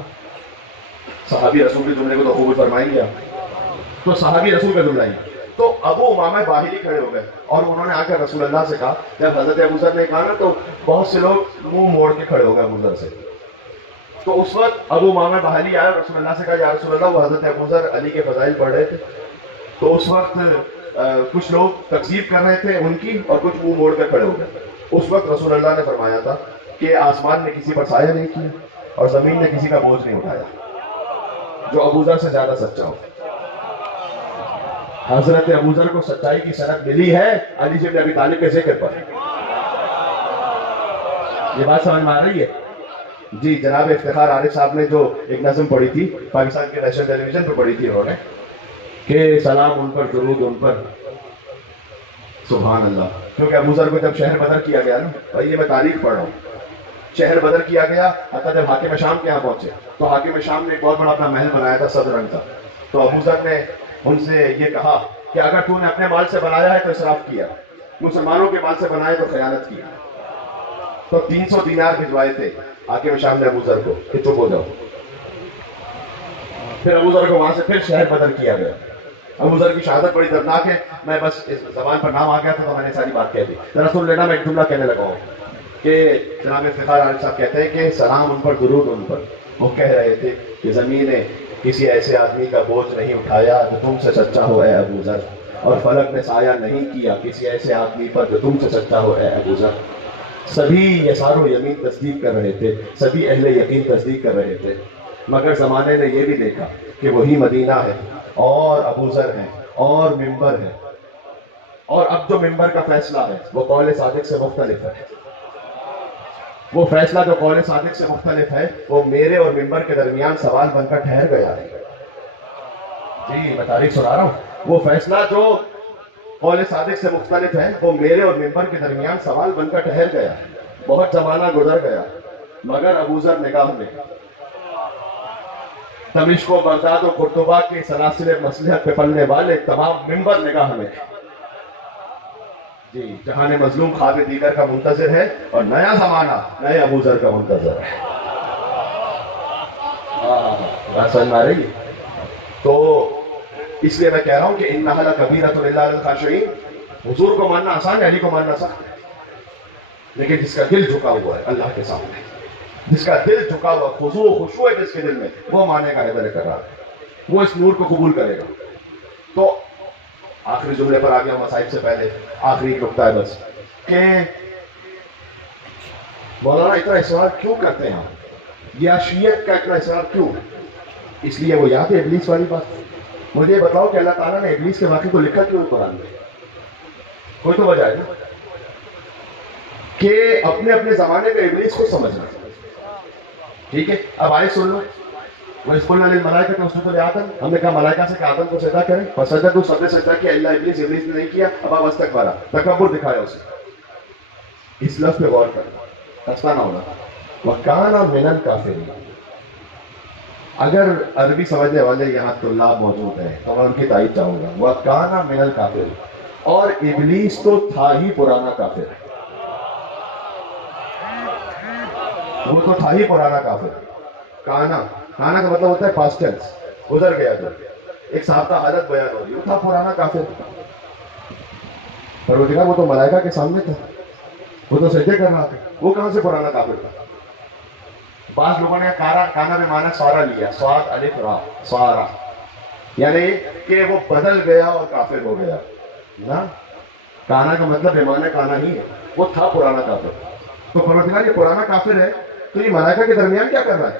صحابی رسول کے جملے کو تو قبول فرمائیں گے آپ، تو صحابی رسول کا جملہ ہے. تو ابو امامہ باہلی کھڑے ہو گئے اور انہوں نے آ کر رسول اللہ سے کہا. جب حضرت ابو ذر نے کہا نا تو بہت سے لوگ منہ موڑ کے کھڑے ہو گئے ابو ذر سے. تو اس وقت ابو امامہ باہلی آئے اور رسول اللہ سے کہا یا رسول اللہ. وہ حضرت ابو ذر علی کے فضائل پڑھ رہے تھے. تو اس وقت کچھ لوگ تکذیب کر رہے تھے ان کی اور کچھ منہ موڑ کر کھڑے ہو گئے. اس وقت رسول اللہ نے فرمایا تھا کہ آسمان نے کسی پر سایہ نہیں کیا اور زمین نے کسی کا بوجھ نہیں اٹھایا جو ابو ذر سے زیادہ سچا ہو. حضرت ابو ذر کو سچائی کی سند ملی ہے علی بن ابی طالب کے ذکر پر. یہ بات سمجھ میں آ رہی ہے؟ جی جناب افتخار عارف صاحب نے جو ایک نظم پڑھی تھی پاکستان کے نیشنل ٹیلی ویژن پہ پڑھی تھی انہوں نے کہ سلام ان پر درود ان پر. سبحان اللہ. کیونکہ ابو ذر کو جب شہر بدر کیا گیا نا، بھائی یہ میں تاریخ پڑھ رہا ہوں، شہر بدر کیا گیا حتیٰ جب حاکم شام کے یہاں پہنچے تو حاکم شام نے ایک بہت بڑا اپنا محل بنایا تھا سد رنگ کا. تو ابو ذر نے ان سے یہ کہا کہ اگر تو نے اپنے مال سے بنایا ہے تو اسراف کیا، مسلمانوں کے مال سے بنائے تو خیانت کی. تو 300 دینار بھجوائے تھے حاکم شام نے ابو ذر کو کہ چپ ہو جاؤ. پھر ابو ذر کو وہاں سے پھر شہر بدر کیا گیا. ابو ذر کی شہادت بڑی دردناک ہے، میں بس اس زبان پر نام آ گیا تھا تو میں نے ساری بات کہہ دی. ذرا سن لینا، میں ایک جملہ کہنے لگا ہوں کہ جناب افتخار عارف صاحب کہتے ہیں کہ سلام ان پر درود ان پر. وہ کہہ رہے تھے کہ زمین نے کسی ایسے آدمی کا بوجھ نہیں اٹھایا جو تم سے سچا ہو اے ابو ذر، اور فلک نے سایہ نہیں کیا کسی ایسے آدمی پر جو تم سے سچا ہو اے ابو ذر. سبھی یسار و یمین تصدیق کر رہے تھے، سبھی اہل یقین تصدیق کر رہے تھے، مگر زمانے نے یہ بھی دیکھا کہ وہی مدینہ ہے اور ابو ذر ہے اور ممبر ہے. اور اب جو ممبر کا فیصلہ ہے وہ قول صادق سے مختلف ہے. وہ فیصلہ جو قول صادق سے مختلف ہے وہ میرے اور ممبر کے درمیان سوال بن کر ٹھہر گیا ہے. جی میں تاریخ سنا رہا ہوں. وہ فیصلہ جو قول صادق سے مختلف ہے وہ میرے اور ممبر کے درمیان سوال بن کر ٹھہر گیا ہے. بہت زمانہ گزر گیا مگر ابو ذر نگاہ میں دمشق و بغداد و قرطبہ کے سلاسل مصلحت پہ پلنے والے تمام ممبر نگاہ میں. جی جہان مظلوم خواب دیگر کا منتظر ہے اور نیا زمانہ نئے ابو ذر کا منتظر ہے. بات سمجھ میں آ رہی ہے؟ تو اس لیے میں کہہ رہا ہوں کہ انہا لکبیرۃ الا علی الخاشعین. حضور کو ماننا آسان ہے، علی کو ماننا سخت ہے، لیکن جس کا دل جھکا ہوا ہے اللہ کے سامنے، جس کا دل جھکا ہوا خضوع و خشوع ہے جس کے دل میں، وہ مانے گا حیدر کرار، وہ اس نور کو قبول کرے گا. تو آخری جملے پر آ گیا مسائل سے پہلے آخری نکتہ ہے بس کہ مولانا اتنا اصرار کیوں کرتے ہیں یا شیعت کا اتنا اصرار کیوں؟ اس لیے وہ یاد ہے ابلیس والی بات. مجھے یہ بتاؤ کہ اللہ تعالیٰ نے ابلیس کے واقعے کو لکھا کیوں قرآن میں؟ کوئی تو وجہ ہے نا کہ اپنے اپنے زمانے کا ابلیس کو سمجھنا. ٹھیک ہے اب آئے سن لو. وَإِذْ قُلْنَا لِلْمَلَائِكَةِ اسْجُدُوا لِآدَمَ، ہم نے کہا ملائکہ سے کہ آدم کو سجدہ کریں، فسجدوا، سب نے سجدہ کیا الا ابلیس، ابلیس نے نہیں کیا. اب واستکبر، تکبر دکھایا اسے. اس لفظ پہ غور کرنا، ہنسنا نہ ہونا. وَكَانَ مِنَ الْكَافِرِينَ. اگر عربی سمجھنے والے یہاں طلاب موجود ہیں تو میں ان کی تائید چاہوں گا. وَكَانَ مِنَ الْكَافِرِينَ. اور ابلیس تو تھا ہی پرانا کافر، وہ تو تھا ہی پرانا کافر. کانا کا مطلب ہوتا ہے پاسٹ ٹینس، گزر گیا جو ایک سابقہ حالت بیان ہو رہی، وہ تھا پرانا کافر. پروردگار وہ تو ملائکہ کے سامنے تھا، وہ تو سجدے کر رہا تھا، وہ کہاں سے پرانا کافر تھا؟ بعض لوگوں نے کانا میں مانا سوارا لیا، سواد الف را، سوارا، یعنی کہ وہ بدل گیا اور کافر ہو گیا نا. کانا کا مطلب بیمانہ کانا ہی ہے، وہ تھا پرانا کافر. تو پروردگار یہ پرانا کافر ہے تو یہ ملائکہ کے درمیان کیا کر رہا ہے؟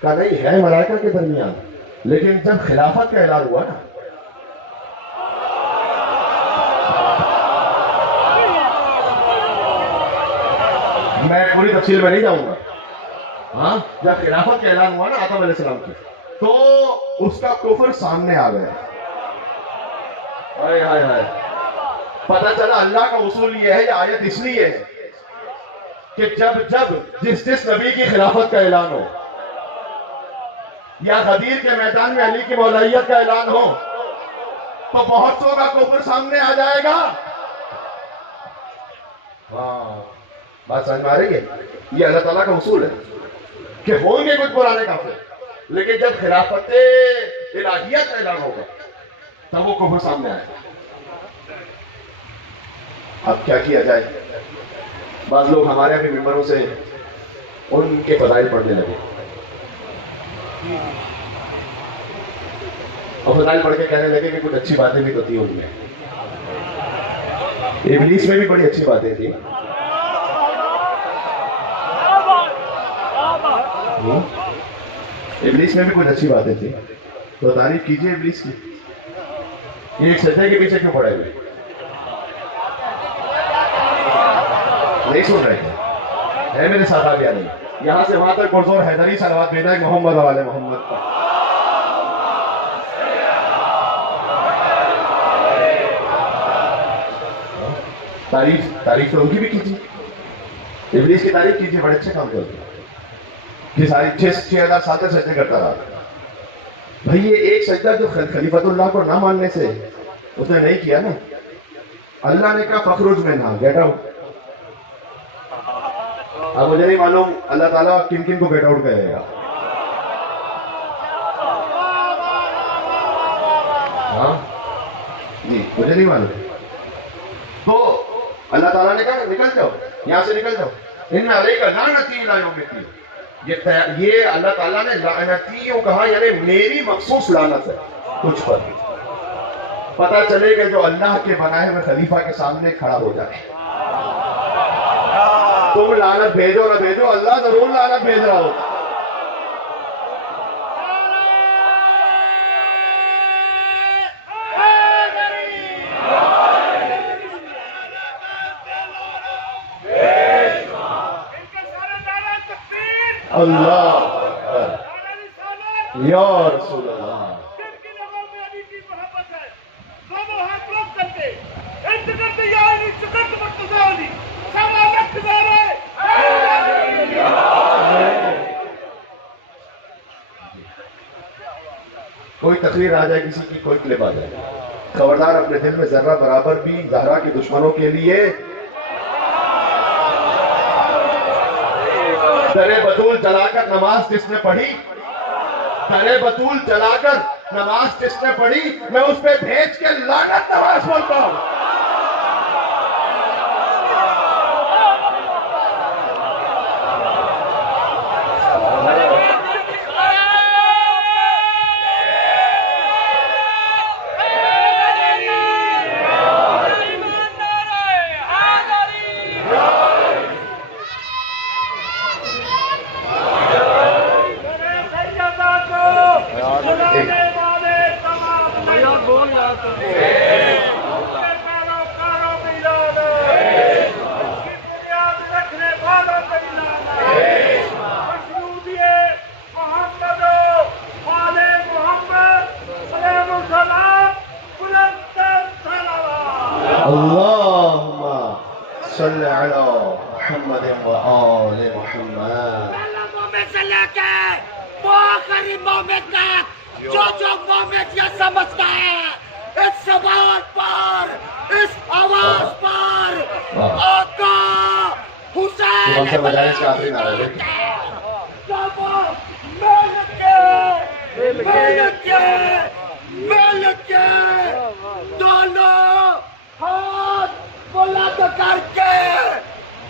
کہا نہیں ہے ملائکہ کے درمیان، لیکن جب خلافت کا اعلان ہوا نا، میں پوری تفصیل میں نہیں جاؤں گا. ہاں جب خلافت کا اعلان ہوا نا آدم علیہ السلام کی، تو اس کا کفر سامنے آ گیا. ہائے ہائے ہائے، پتہ چلا اللہ کا اصول یہ ہے، یہ آیت اس لیے ہے کہ جب جس نبی کی خلافت کا اعلان ہو یا غدیر کے میدان میں علی کی مولائیت کا اعلان ہو تو بہت سو کا کفر سامنے آ جائے گا. ہاں بات سمجھ میں آ رہی ہے؟ یہ اللہ تعالیٰ کا اصول ہے کہ ہوں گے کچھ پرانے کافر، لیکن جب خلافت الہیت کا اعلان ہوگا تب وہ کفر سامنے آئے گا. اب کیا کیا جائے؟ بعض لوگ ہمارے اپنے ممبروں سے ان کے فضائل پڑھنے لگے، اور فضائل پڑھ کے کہنے لگے کہ کچھ اچھی باتیں بھی ہوتی ہیں ان میں. ابلیس میں بھی بڑی اچھی باتیں تھیں. ابلیس میں بھی کچھ اچھی باتیں تھیں، تو تعریف کیجئے ابلیس کی. یہ ایک سجدے کے پیچھے کیوں پڑے ہوئے؟ نہیں سن رہے تھے؟ ہے میرے ساتھ آگے نہیں؟ یہاں سے وہاں تک پرزور حیدری صلوات بھیجا ہے محمد والے محمد کا. تعریف تو ان کی بھی کیجیے، ابلیس کی تعریف کیجیے، بڑے اچھے کام کرتے ہیں. یہ ساری 6,000 سال تک سجدے کرتا رہا. بھائی یہ ایک سجدہ جو خلیفۃ اللہ کو نہ ماننے سے اس نے نہیں کیا نا، اللہ نے کہا فخرج منہا، گیٹ آؤٹ. اب مجھے نہیں معلوم اللہ تعالیٰ کن کن کو گیٹ آؤٹ کہے گا. ہاں جی مجھے نہیں معلوم. تو اللہ تعالیٰ نے کہا نکل جاؤ یہاں سے، نکل جاؤ. ان علیک لعنتی الی یوم الدین. یہ اللہ تعالیٰ نے لعنتی کہا، یعنی میری مخصوص لعنت ہے تجھ پر. پتہ چلے کہ جو اللہ کے بنائے ہوئے خلیفہ کے سامنے کھڑا ہو جائے. تم لعنت بھیجو نہ بھیجو، اللہ ضرور لعنت بھیج رہا ہوتا. اللہ یا رسول اللہ. کوئی تقریر آ جائے کسی کی، کوئی کلپ آ جائے، خبردار اپنے دل میں ذرہ برابر بھی زہرا کے دشمنوں کے لیے درِ بطول جلا کر نماز جس نے پڑھی، درِ بطول جلا کر نماز جس نے پڑھی، میں اس پہ بھیج کے لعنت نماز بولتا ہوں. اللہم صلی علی محمد و آل محمد. پہلا مومن سے لے کے وہ آخری مومن تک جو مومن یہ سمجھتا ہے اس سوال پر، اس آواز پر آقا حسین مل کے دونوں ہاتھ بلند کر کے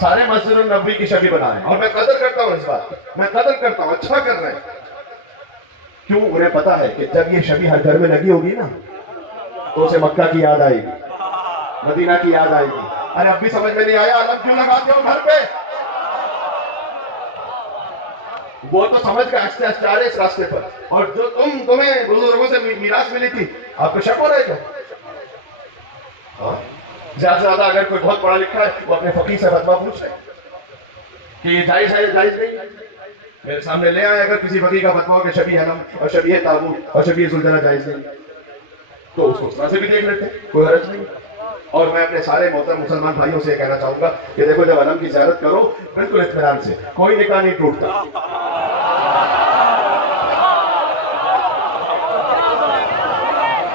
سارے مسجد النبوی کی شبی بنائیں، اور میں قدر کرتا ہوں اس بات کی، میں قدر کرتا ہوں، اچھا کر رہے ہیں۔ کیوں؟ انہیں پتا ہے کہ جب یہ شبی ہر گھر میں لگی ہوگی نا تو اسے مکہ کی یاد آئے گی، مدینہ کی یاد آئے گی۔ ارے اب بھی سمجھ میں نہیں آیا علم کیوں لگاتے ہو گھر پہ؟ وہ تو سمجھ گئے آہستہ آہستہ آ رہے اس راستے پر، اور جو تمہیں بزرگوں سے میراث ملی تھی آپ کو شک ہو رہے کیا؟ زیادہ سے زیادہ اگر کوئی بہت پڑھا لکھا ہے وہ اپنے فقیر سے فتویٰ پوچھ لے کہ یہ جائز ہے یا جائز نہیں، میرے سامنے لے آئے اگر کسی فقیر کا فتویٰ کہ شبیہ حرم اور شبیہ تابوت اور شبیہ ذوالجلال جائز نہیں، تو اس کو اس طرح سے بھی دیکھ لیتے، کوئی حرج نہیں۔ اور میں اپنے سارے محترم مسلمان بھائیوں سے یہ کہنا چاہوں گا کہ دیکھو جب علم کی زیارت کرو بالکل اطمینان سے، کوئی نکاح نہیں ٹوٹتا۔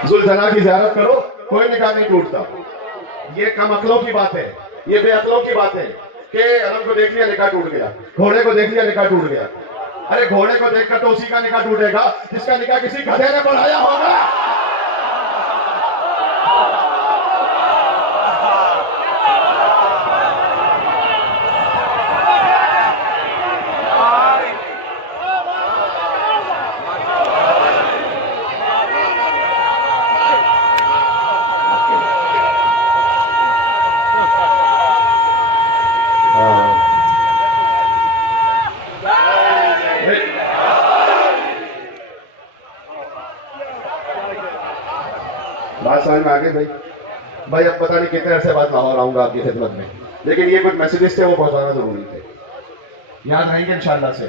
ذوالجلال کی زیارت کرو کوئی نکاح نہیں ٹوٹتا۔ یہ کم عقلوں کی بات ہے، یہ بے عقلوں کی بات ہے کہ علم کو دیکھ لیا نکاح ٹوٹ گیا، گھوڑے کو دیکھ لیا نکاح ٹوٹ گیا۔ ارے گھوڑے کو دیکھ کر تو اسی کا نکاح ٹوٹے گا جس کا نکاح کسی گدھے نے پڑھایا ہوگا۔ بات سمجھ میں آ گئی بھائی اب پتہ نہیں کتنے عرصے بعد لاہور آؤں گا آپ کی خدمت میں، لیکن یہ کچھ میسیجز تھے وہ پہنچانا ضروری تھے، یاد رہیں گے انشاءاللہ سے۔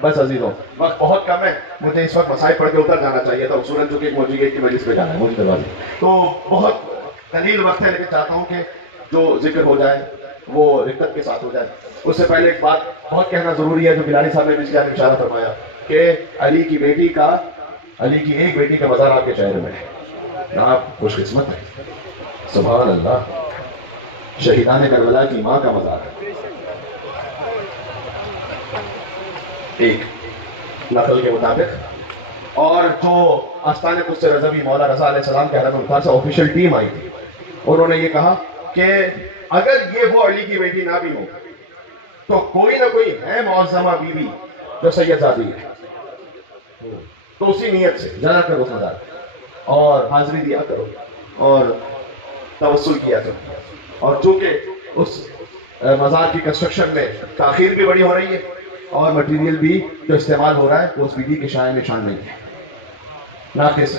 بس عزیزوں وقت بہت کم ہے، مجھے اس وقت مسائل پڑھ کے اتر جانا چاہیے تھا، سورج جو کہ ایک موجی گیٹ کی مجلس پہ جانا ہے موجی دروازے، تو بہت قلیل وقت ہے، لیکن چاہتا ہوں کہ جو ذکر ہو جائے وہ رقت کے ساتھ ہو جائے۔ اس سے پہلے ایک بات بہت کہنا ضروری ہے جو گیلانی صاحب نے پچھلے دن اشارہ فرمایا کہ علی کی ایک بیٹی کا مزار آپ کے شہر میں ہے، آپ خوش قسمت ہے، سبحان اللہ، شہیدان کربلا کی ماں کا مزار ہے۔ ایک نقل کے مطابق، اور جو آستان قدس رضوی مولا رضا علیہ السلام کے حرم ممتاز سے آفیشل ٹیم آئی تھی، انہوں نے یہ کہا کہ اگر یہ وہ علی کی بیٹی نہ بھی ہو تو کوئی نہ کوئی ہے معظمہ بیوی جو سید زادی ہے، تو اسی نیت سے جانا کرو مزار اور حاضری دیا کرو اور توسل کیا کرو۔ اور چونکہ اس مزار کی کنسٹرکشن میں تاخیر بھی بڑی ہو رہی ہے اور مٹیریل بھی جو استعمال ہو رہا ہے وہ اس بیوی کے شائع نشان نہیں ہے، ناقص،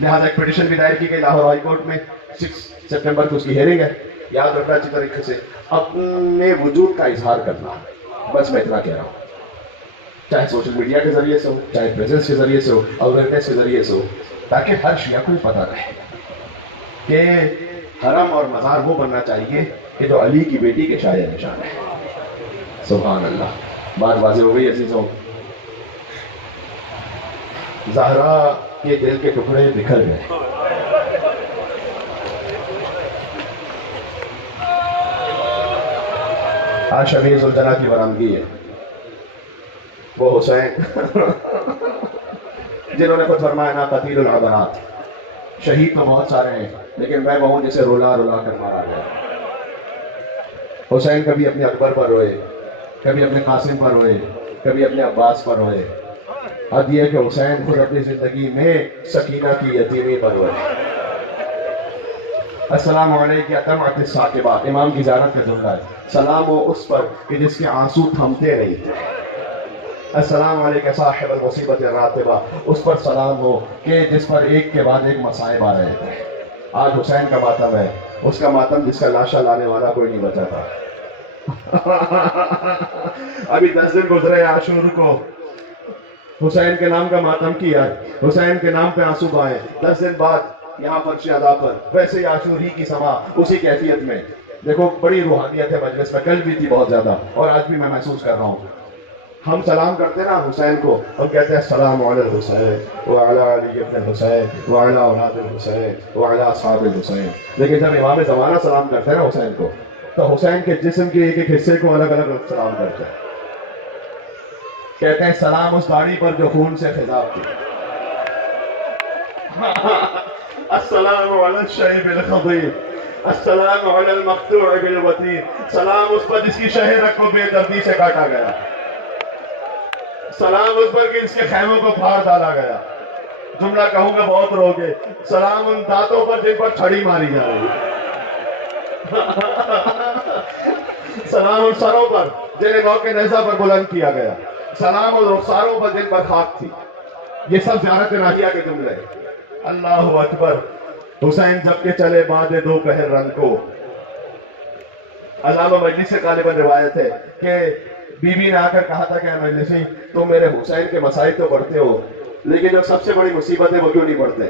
لہٰذا ایک پٹیشن بھی دائر کی گئی لاہور ہائی کورٹ میں، 6 سپٹمبر کو اس کی ہیئرنگ ہے۔ یاد رکھنا اچھی طریقے سے اپنے وجود کا اظہار کرنا، بس میں اتنا کہہ رہا ہوں، چاہے سوشل میڈیا کے ذریعے سے ہو، چاہے پریزنس کے ذریعے سے ہو، اویئرنیس کے ذریعے سے ہو، تاکہ ہر شیعہ کو پتہ رہے کہ حرم اور مزار وہ بننا چاہیے کہ جو علی کی بیٹی کے شائع نشان ہے۔ سبحان اللہ، بات واضح ہو گئی عزیزوں۔ زہرا کے دل کے ٹکڑے بکھر گئے، آج شبیہ ذوالجلال کی برآمدگی ہے، وہ حسین جنہوں نے خود فرمایا نا قتیل العبرات، شہید تو بہت سارے ہیں لیکن میں وہ ہوں جسے رولا رولا کر مارا گیا۔ حسین کبھی اپنے اکبر پر روئے، کبھی اپنے قاسم پر روئے، کبھی اپنے عباس پر روئے، حد یہ کہ حسین خود اپنی زندگی میں سکینہ کی یتیمی پر روئے۔ السلام علیکم دمعۃ الثاقبہ، امام کی زیارت کا جملہ ہے، سلام ہو اس پر کہ جس کے آنسو تھمتے نہیں تھے۔ السلام علیکم صاحب المصیبت الراتبہ، اس پر سلام ہو کہ جس پر ایک کے بعد ایک مصائب آ رہے تھے۔ آج حسین کا ماتم ہے، اس کا ماتم جس کا لاشا لانے والا کوئی نہیں بچا تھا۔ ابھی 10 دن گزرے عاشور کو، حسین کے نام کا ماتم کیا، حسین کے نام پہ آنسو بہائے، 10 دن بعد یہاں فرش ادا پر ویسے ہی عاشور ہی کی سما اسی کیفیت میں۔ دیکھو بڑی روحانیت ہے مجلس میں، کل بھی تھی بہت زیادہ اور آج بھی میں محسوس کر رہا ہوں۔ ہم سلام کرتے ہیں نا حسین کو، ہم کہتے ہیں السلام علی الحسین وعلی علی ابن الحسین وعلی اولاد الحسین وعلی اصحاب الحسین، لیکن جب امام زمانہ سلام کرتے ہیں نا حسین کو تو حسین کے جسم کے ایک ایک حصے کو الگ الگ سلام کرتے ہیں، کہتے ہیں سلام اس داڑھی پر جو خون سے خضاب تھی، السلام علی الشیب الخضیر السلام علی المقطوع بالوتین، سلام اس پر جس کی شہرت کو بے دردی سے کاٹا گیا، سلام اس پر کہ اس کے خیموں کو پھاڑ ڈالا گیا. جملہ کہوں گا بہت روگے. سلام ان دانتوں پر جن پر چھڑی ماری جا رہی ہے. سلام ان سروں پر جنہیں موقع نیزہ پر بلند کیا گیا. سلام ان رخساروں پر جن پر خاک تھی. یہ سب زیارت ناہیہ کے جملے. اللہ اکبر. حسین جب کے چلے بعد دوپہر رنگ کو. علامہ مجلسی سے غالباً روایت ہے کہ بی بی نے آ کر کہا تھا کہ اے مجلسی تم میرے حسین کے مسائل تو پڑھتے ہو لیکن جو سب سے بڑی مصیبت ہے وہ کیوں نہیں پڑھتے؟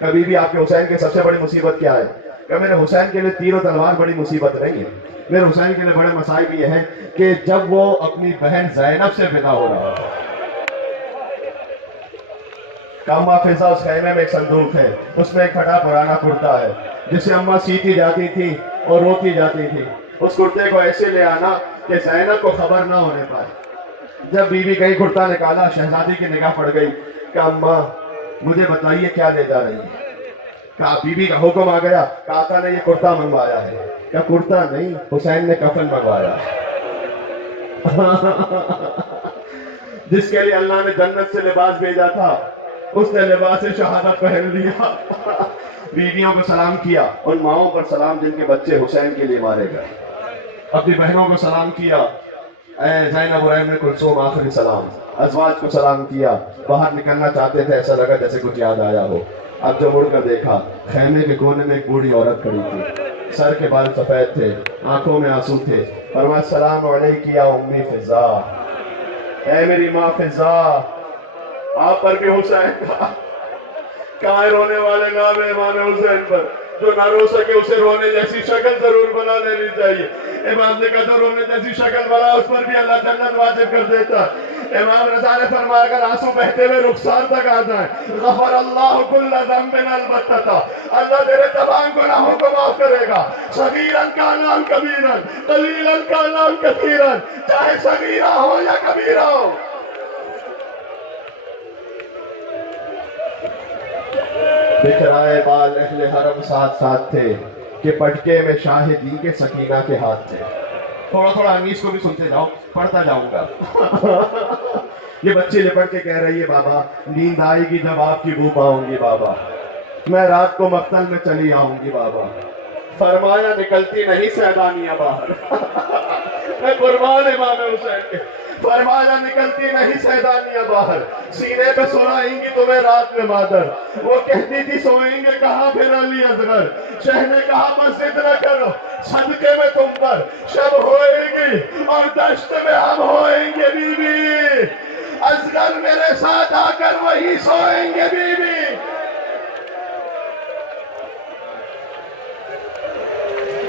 کبھی بھی آپ کے حسین کی سب سے بڑی مصیبت کیا ہے؟ کہ میرے حسین کے لیے تیر و تلوار بڑی مصیبت نہیں ہے. میرے حسین کے لیے بڑے مصائب یہ ہیں کہ جب وہ اپنی بہن زینب سے فدا ہو رہا ہے. کاما فضا اس خیمے میں ایک صندوق ہے، اس میں ایک پھٹا پرانا کرتا ہے جسے اماں سیتی جاتی تھی اور روتی جاتی تھی. اس کرتے کو ایسے لے آنا کہ زینب کو خبر نہ ہونے پائے. جب بی بی کہیں کرتا نکالا شہزادی کی نگاہ پڑ گئی کہ اماں مجھے بتائیے کیا لے جا رہی ہے. کہا بی بی کا حکم آ گیا کہ آقا نے یہ کرتا منگوایا ہے. کہا کرتا نہیں، حسین نے کفن منگوایا ہے. جس کے لیے اللہ نے جنت سے لباس بھیجا تھا اس نے لباس شہادت پہن لیا. بیویوں کو سلام کیا، ان ماؤں پر سلام جن کے بچے حسین کے لیے مارے گئے. اپنی بہنوں کو سلام کیا، اے زینب اور ام کلثوم آخری سلام. ازواج کو سلام کیا. باہر نکلنا چاہتے تھے، ایسا لگا جیسے کچھ یاد آیا ہو. اب جب مڑ کر دیکھا خیمے کے کونے میں ایک بوڑھی عورت کھڑی تھی. سر کے بال سفید تھے، آنکھوں میں آنسو تھے. فرمایا السلام علیک یا امی فضا، اے میری ماں فضا. آپ پر بھی حسین کا کہاں رونے والے نام ہے امام حسین پر. جو نہ رو سکے اسے رونے جیسی شکل ضرور بنا لینی چاہیے. امام نے کہا جو رونے جیسی شکل بنا اس پر بھی اللہ جنت واجب کر دیتا. امام رضا نے فرمایا اگر آنسو بہتے ہوئے رخسار تک آ جائیں غفر اللہ کل ذنب البتہ، اللہ تیرے تمام گناہوں کو معاف کرے گا. صغیرن کا نام کبیرن، قلیلن کا نام کثیرن، چاہے صغیرہ ہو یا کبیرہ ہو. بکھرائے بال اہل حرم ساتھ ساتھ تھے کہ پٹکے میں شاہدی کے سکینہ کے ہاتھ تھے. تھوڑا تھوڑا انیس کو بھی سنتے جاؤ، پڑھتا جاؤں گا. یہ بچے لپٹ کے کہہ رہی ہے بابا نیند آئے گی جب آپ کی بو پاؤں گی بابا، میں رات کو مقتل میں چلی آؤں گی بابا. فرمایا نکلتی نہیں سیدانیاں باہر. میں قربان امام حسین کے. فرمایا نکلتی نہیں سیدانیاں باہر، سینے پہ سلائیں گی تمہیں رات میں مادر. وہ کہتی تھی سوئیں گے کہاں پھر علی اصغر. شہ نے کہا مسجد نہ کرو، صدقے میں تم پر شب ہوئے گی اور دشت میں ہم ہوئیں گے بی بی. اصغر میرے ساتھ آ کر وہی سوئیں گے بی بی.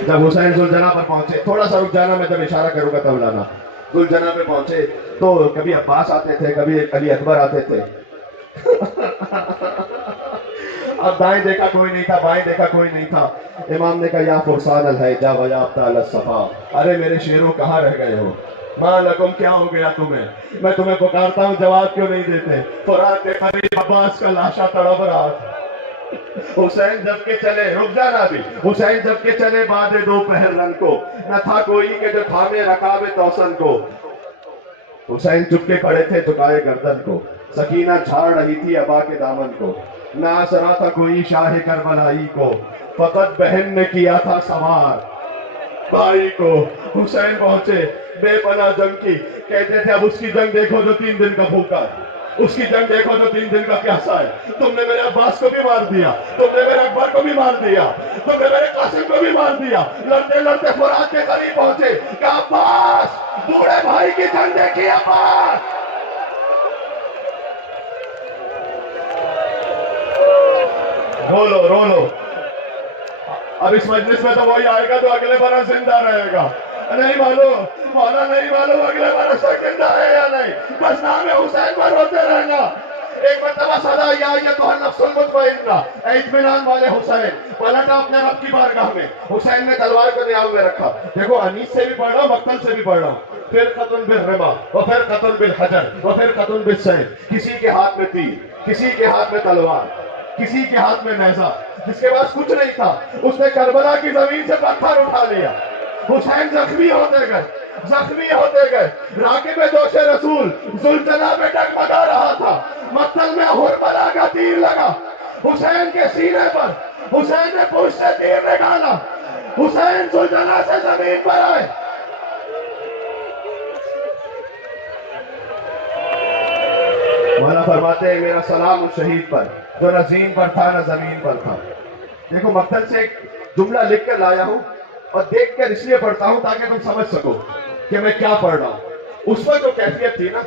جب حسین ذوالجناح پر پہنچے، تھوڑا سا رک جانا، میں جب اشارہ کروں گا تب لانا. ذوالجناح پہ پہنچے تو کبھی عباس آتے تھے، کبھی علی اکبر آتے تھے. اب دائیں دیکھا کوئی نہیں تھا، بائیں دیکھا کوئی نہیں تھا. امام نے کہا یا فرسان الحیجا و یا ابطال الصفا، ارے میرے شیروں کہاں رہ گئے ہو؟ ماں لکم کیا ہو گیا تمہیں؟ میں تمہیں پکارتا ہوں جواب کیوں نہیں دیتے؟ فرات کے قریب عباس کا لاشا تڑپ رہا تھا. حسین جب کے چلے، رک جانا بھی، حسین جب کے چلے بعد دوپہر رنگ کو، نہ تھا کوئی کہ جو تھامے رکاب توسن کو. حسین چپ کے کھڑے تھے جھکائے گردن کو، سکینہ جھاڑ رہی تھی ابا کے دامن کو. نہ آسرا تھا کوئی شاہ کربلائی کو، فقط بہن نے کیا تھا سوار بھائی کو. حسین پہنچے بے پناہ جنگ کی، کہتے تھے اب اس کی جنگ دیکھو جو 3 دن کا بھوکا ہے، اس کی جنگ دیکھو جو 3 دن کا پیاسا ہے. تم نے میرے عباس کو بھی مار دیا، تم نے میرے اکبر کو بھی مار دیا، تم نے میرے قاسم کو بھی مار دیا. لڑتے لڑتے فرات کے قریب پہنچے کہ عباس بوڑھے بھائی کی جنگ دیکھی. عباس رو لو رو لو. اب اس مجلس میں تو وہی آئے گا تو اگلے برس زندہ رہے گا. نہیں معلوم مولا، نہیں معلوم اگلے برس تک زندہ ہے یا نہیں، بس نام حسین پر روتے رہنا. ایک مرتبہ صدا یا ایتھا النفس المطمئنہ، اے اطمینان والے حسین، پلٹا اپنے رب کی بارگاہ میں. حسین نے تلوار کو نیام میں رکھا. دیکھو انیس سے بھی پڑھ رہا ہوں، مقتل سے بھی پڑھ رہا ہوں. پھر قتل بالرما وپھر قتل بالحجر وپھر قتل بالسیف. کسی کے ہاتھ میں تیر، کسی کے ہاتھ میں تلوار، کسی کے ہاتھ میں نیزہ. جس کے پاس کچھ نہیں تھا، اس نے کربلا کی زمین سے پتھر اٹھا لیا. حسین زخمی ہوتے گئے. راکب دوش رسول زلزلہ میں ڈگمگا رہا تھا. مقتل میں حرملہ کا تیر لگا حسین کے سینے پر. حسین نے پوچھ سے تیر نکالا. حسین زلزلہ سے زمین پر آئے. مولانا فرماتے ہیں میرا سلام اس شہید پر جو نہ زین پر تھا نہ زمین پر تھا. دیکھو مقتل سے ایک جملہ لکھ کر لایا ہوں اور دیکھ کر اس لیے پڑھتا ہوں تاکہ تم سمجھ سکو کہ میں کیا پڑھ رہا ہوں. اس وقت جو کیفیت تھی نا،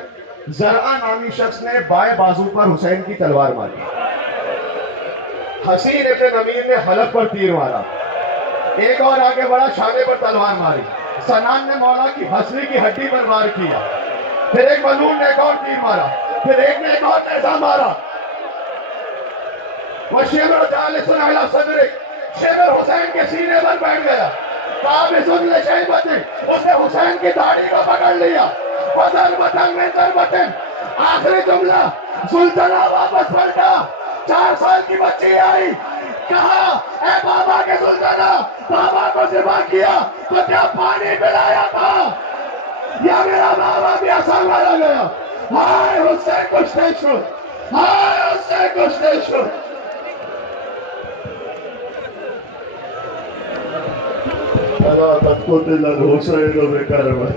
زرعہ نامی شخص نے بائیں بازو پر حسین کی تلوار ماری. حسین ابن نمیر نے حلق پر تیر مارا. ایک اور آگے بڑھا، شانے پر تلوار ماری. سنان نے مولا کی ہنسلی کی ہڈی پر وار کیا. پھر ایک منون نے ایک اور تیر مارا. پھر ایک نے ایک اور نیزہ مارا. وَالشِّمْرُ جَالِسٌ عَلَى صَدْرِهِ، شمر حسین کے سینے پر بیٹھ گیا. قابضٌ لِشَیبَتِهِ، اس نے حسین کی داڑھی کو پکڑ لیا. وَضَرْبَةً مِّن ضَرْبَةٍ، آخری جملہ. زلزلہ واپس پلٹا. 4 سال کی بچی آئی، کہا اے بابا کے زلزلہ، بابا کو ذبح کیا تو کیا پانی پلایا تھا یا میرا بابا بھی آسان مارا گیا؟ ہائے حسین کشتے شد، ہائے حسین کشتے شد. فلا تقتل الحسین بکربہ.